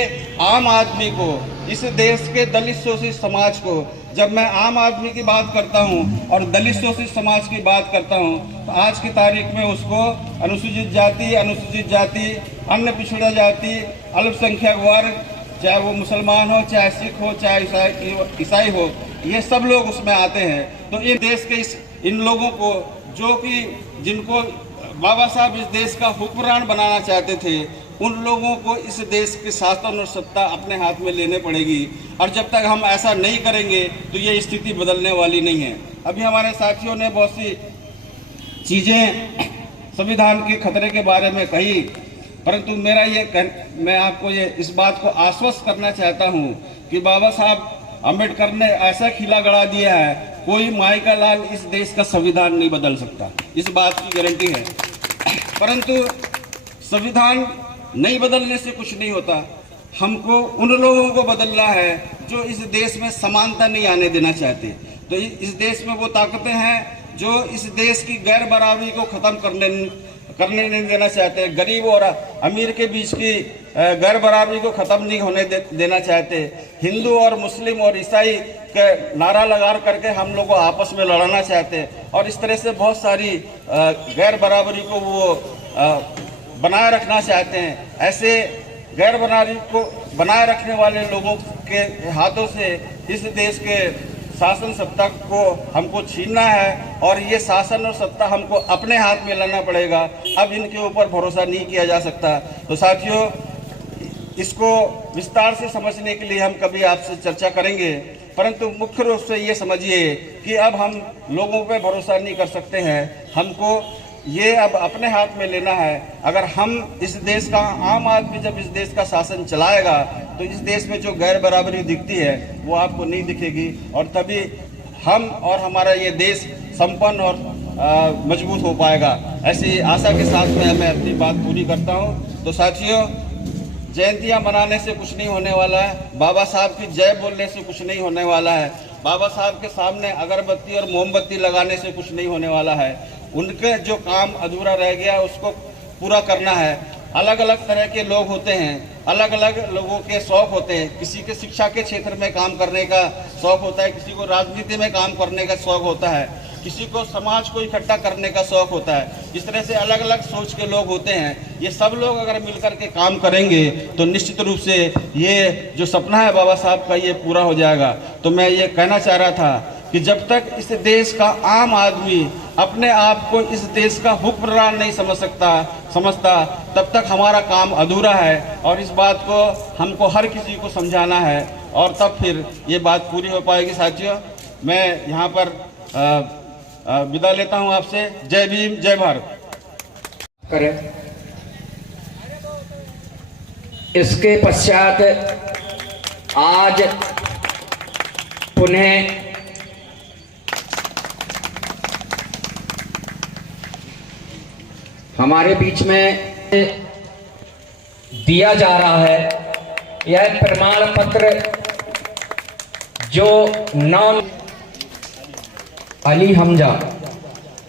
आम आदमी को, इस देश के दलित शोषित समाज को, जब मैं आम आदमी की बात करता हूं और दलित शोषित समाज की बात करता हूं तो आज की तारीख में उसको अनुसूचित जाति, अन्य पिछड़ा जाति, अल्पसंख्यक वर्ग, चाहे वो मुसलमान हो, चाहे सिख हो, चाहे ईसाई हो, ये सब लोग उसमें आते हैं। तो इन देश के इन लोगों को, जो कि जिनको बाबा साहब इस देश का हुक्मरान बनाना चाहते थे, उन लोगों को इस देश के शासन और सत्ता अपने हाथ में लेने पड़ेगी। और जब तक हम ऐसा नहीं करेंगे तो ये स्थिति बदलने वाली नहीं है। अभी हमारे साथियों ने बहुत सी चीज़ें संविधान के खतरे के बारे में कही, परंतु मैं आपको इस बात को आश्वस्त करना चाहता हूँ कि बाबा साहब अम्बेडकर ने ऐसा खिला गड़ा दिया है, कोई माई का लाल इस देश का संविधान नहीं बदल सकता, इस बात की गारंटी है। परंतु संविधान नहीं बदलने से कुछ नहीं होता। हमको उन लोगों को बदलना है जो इस देश में समानता नहीं आने देना चाहते। तो इस देश में वो ताकतें हैं जो इस देश की गैर बराबरी को खत्म करने नहीं देना चाहते। गरीब और अमीर के बीच की गैर बराबरी को खत्म नहीं होने देना चाहते। हिंदू और मुस्लिम और ईसाई के नारा लगा करके हम लोग को आपस में लड़ाना चाहते। और इस तरह से बहुत सारी गैर बराबरी को वो बनाए रखना चाहते हैं। ऐसे गैर बराबरी को बनाए रखने वाले लोगों के हाथों से इस देश के शासन सत्ता को हमको छीनना है और ये शासन और सत्ता हमको अपने हाथ में लाना पड़ेगा। अब इनके ऊपर भरोसा नहीं किया जा सकता। तो साथियों, इसको विस्तार से समझने के लिए हम कभी आपसे चर्चा करेंगे, परंतु मुख्य रूप से ये समझिए कि अब हम लोगों पे भरोसा नहीं कर सकते हैं। हमको ये अब अपने हाथ में लेना है। अगर हम इस देश का आम आदमी जब इस देश का शासन चलाएगा तो इस देश में जो गैर बराबरी दिखती है वो आपको नहीं दिखेगी और तभी हम और हमारा ये देश संपन्न और मजबूत हो पाएगा। ऐसी आशा के साथ मैं अपनी बात पूरी करता हूँ। तो साथियों, जयंतियाँ मनाने से कुछ नहीं होने वाला है, बाबा साहब की जय बोलने से कुछ नहीं होने वाला है, बाबा साहब के सामने अगरबत्ती और मोमबत्ती लगाने से कुछ नहीं होने वाला है। उनके जो काम अधूरा रह गया उसको पूरा करना है। अलग अलग तरह के लोग होते हैं, अलग अलग लोगों के शौक होते हैं। किसी के शिक्षा के क्षेत्र में काम करने का शौक होता है, किसी को राजनीति में काम करने का शौक होता है, किसी को समाज को इकट्ठा करने का शौक होता है। इस तरह से अलग अलग सोच के लोग होते हैं। ये सब लोग अगर मिलकर के काम करेंगे तो निश्चित रूप से ये जो सपना है बाबा साहब का ये पूरा हो जाएगा। तो मैं ये कहना चाह रहा था कि जब तक इस देश का आम आदमी अपने आप को इस देश का हुक्मरान नहीं समझता तब तक हमारा काम अधूरा है और इस बात को हमको हर किसी को समझाना है और तब फिर ये बात पूरी हो पाएगी। साथियों, मैं यहाँ पर विदा लेता हूँ आपसे। जय भीम, जय भारत। करें। इसके पश्चात आज पुनः हमारे बीच में दिया जा रहा है यह प्रमाण पत्र जो नाम अली हमजा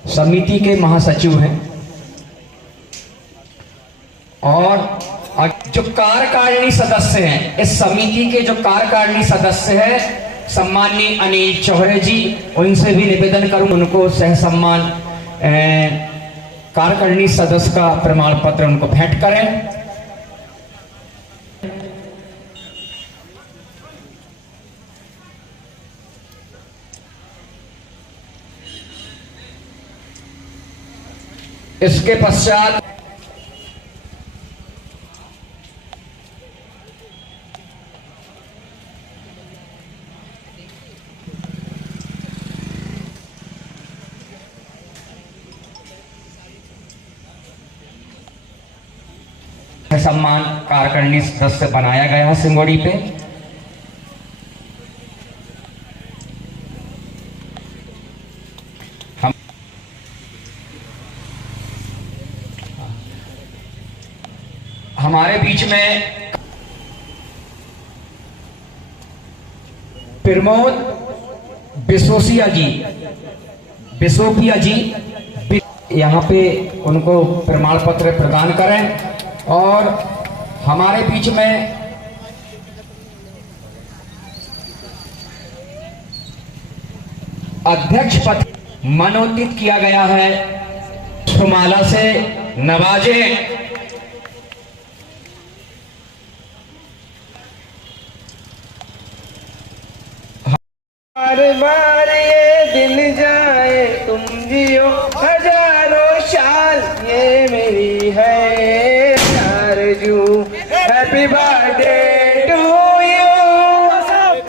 समिति के महासचिव हैं और जो कार्यकारिणी सदस्य हैं, इस समिति के जो कार्यकारिणी सदस्य हैं सम्माननीय अनिल चौहरे जी, उनसे भी निवेदन करूं उनको सह सम्मान कार्यकारिणी सदस्य का प्रमाण पत्र उनको भेंट करें। इसके पश्चात सम्मान कार्यकारिणी सदस्य बनाया गया है सिंगोड़ी पे। हमारे बीच में प्रमोद बिसोसिया जी यहाँ पे उनको प्रमाण पत्र प्रदान करें। और हमारे बीच में अध्यक्ष पद मनोनीत किया गया है, सुमाला से नवाजे। बार बार ये दिन जाए तुम जियो हजारों साल, ये मेरी है आरज़ू। Happy birthday to you,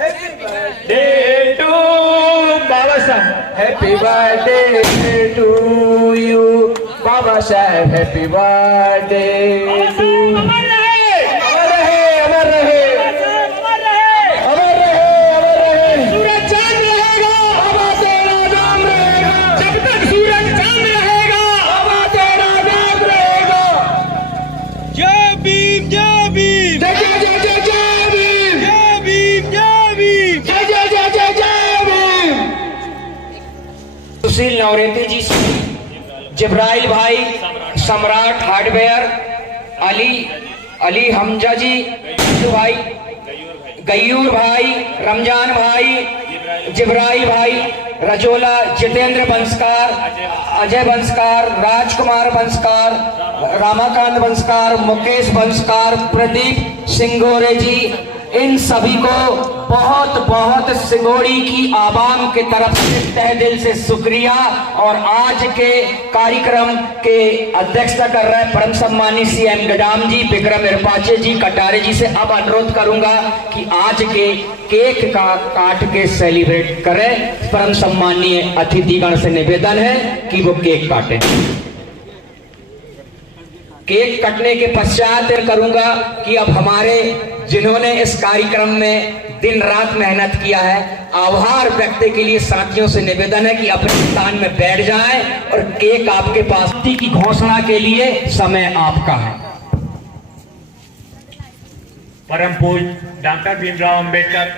happy birthday to Baba Sahab, happy birthday to you Baba Sahab, happy birthday to. Sushil Navreti ji, Jibrail भाई, सम्राट हार्डवेयर, अली हमजा जी, भाई गयूर भाई, रमजान भाई, जिब्राइल भाई, रजोला, जितेंद्र बंसकार, अजय बंसकार, राजकुमार बंसकार, रामाकांत बंसकार, मुकेश बंसकार, प्रदीप सिंगोरे जी, इन सभी को बहुत बहुत सिंगोड़ी की आवाम की तरफ से तहे दिल से शुक्रिया। और आज के कार्यक्रम के अध्यक्षता कर रहे परम सम्मानी सीएम गडाम जी, विक्रम इरपाचे जी, कटारे जी से अब अनुरोध करूंगा कि आज के केक का काट के सेलिब्रेट करें। परम सम्मानीय अतिथिगण से निवेदन है कि वो केक काटें। केक कटने के पश्चात करूंगा कि अब हमारे जिन्होंने इस कार्यक्रम में दिन रात मेहनत किया है, आभार व्यक्त के लिए साथियों से निवेदन है कि अपने स्थान में बैठ जाएं और केक आपके पास की घोषणा के लिए समय आपका है। परम पूज्य डॉक्टर भीमराव अंबेडकर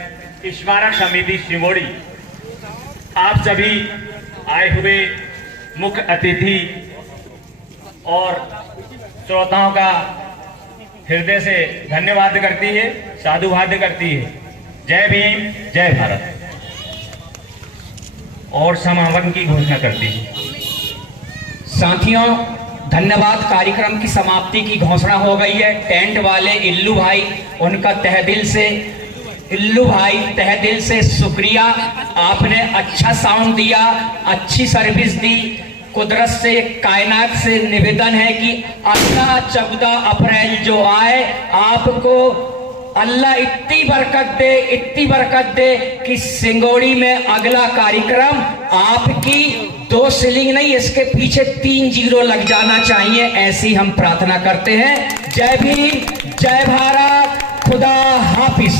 स्मारक समिति सिंगोड़ी, आप सभी आए हुए मुख्य अतिथि और श्रोताओं का हृदय से धन्यवाद करती है, साधुवाद करती है। जय भीम, जय भारत। और समापन की घोषणा करती है। साथियों, धन्यवाद। कार्यक्रम की समाप्ति की घोषणा हो गई है। टेंट वाले इल्लू भाई, उनका तहे दिल से शुक्रिया। आपने अच्छा साउंड दिया, अच्छी सर्विस दी। कुदरत से, कायनात से निवेदन है कि अगला 14 अप्रैल जो आए, आपको अल्लाह इतनी बरकत दे कि सिंगोड़ी में अगला कार्यक्रम आपकी 2 सीलिंग नहीं, इसके पीछे 3 जीरो लग जाना चाहिए, ऐसी हम प्रार्थना करते हैं। जय भीम, जय भारत, खुदा हाफिज।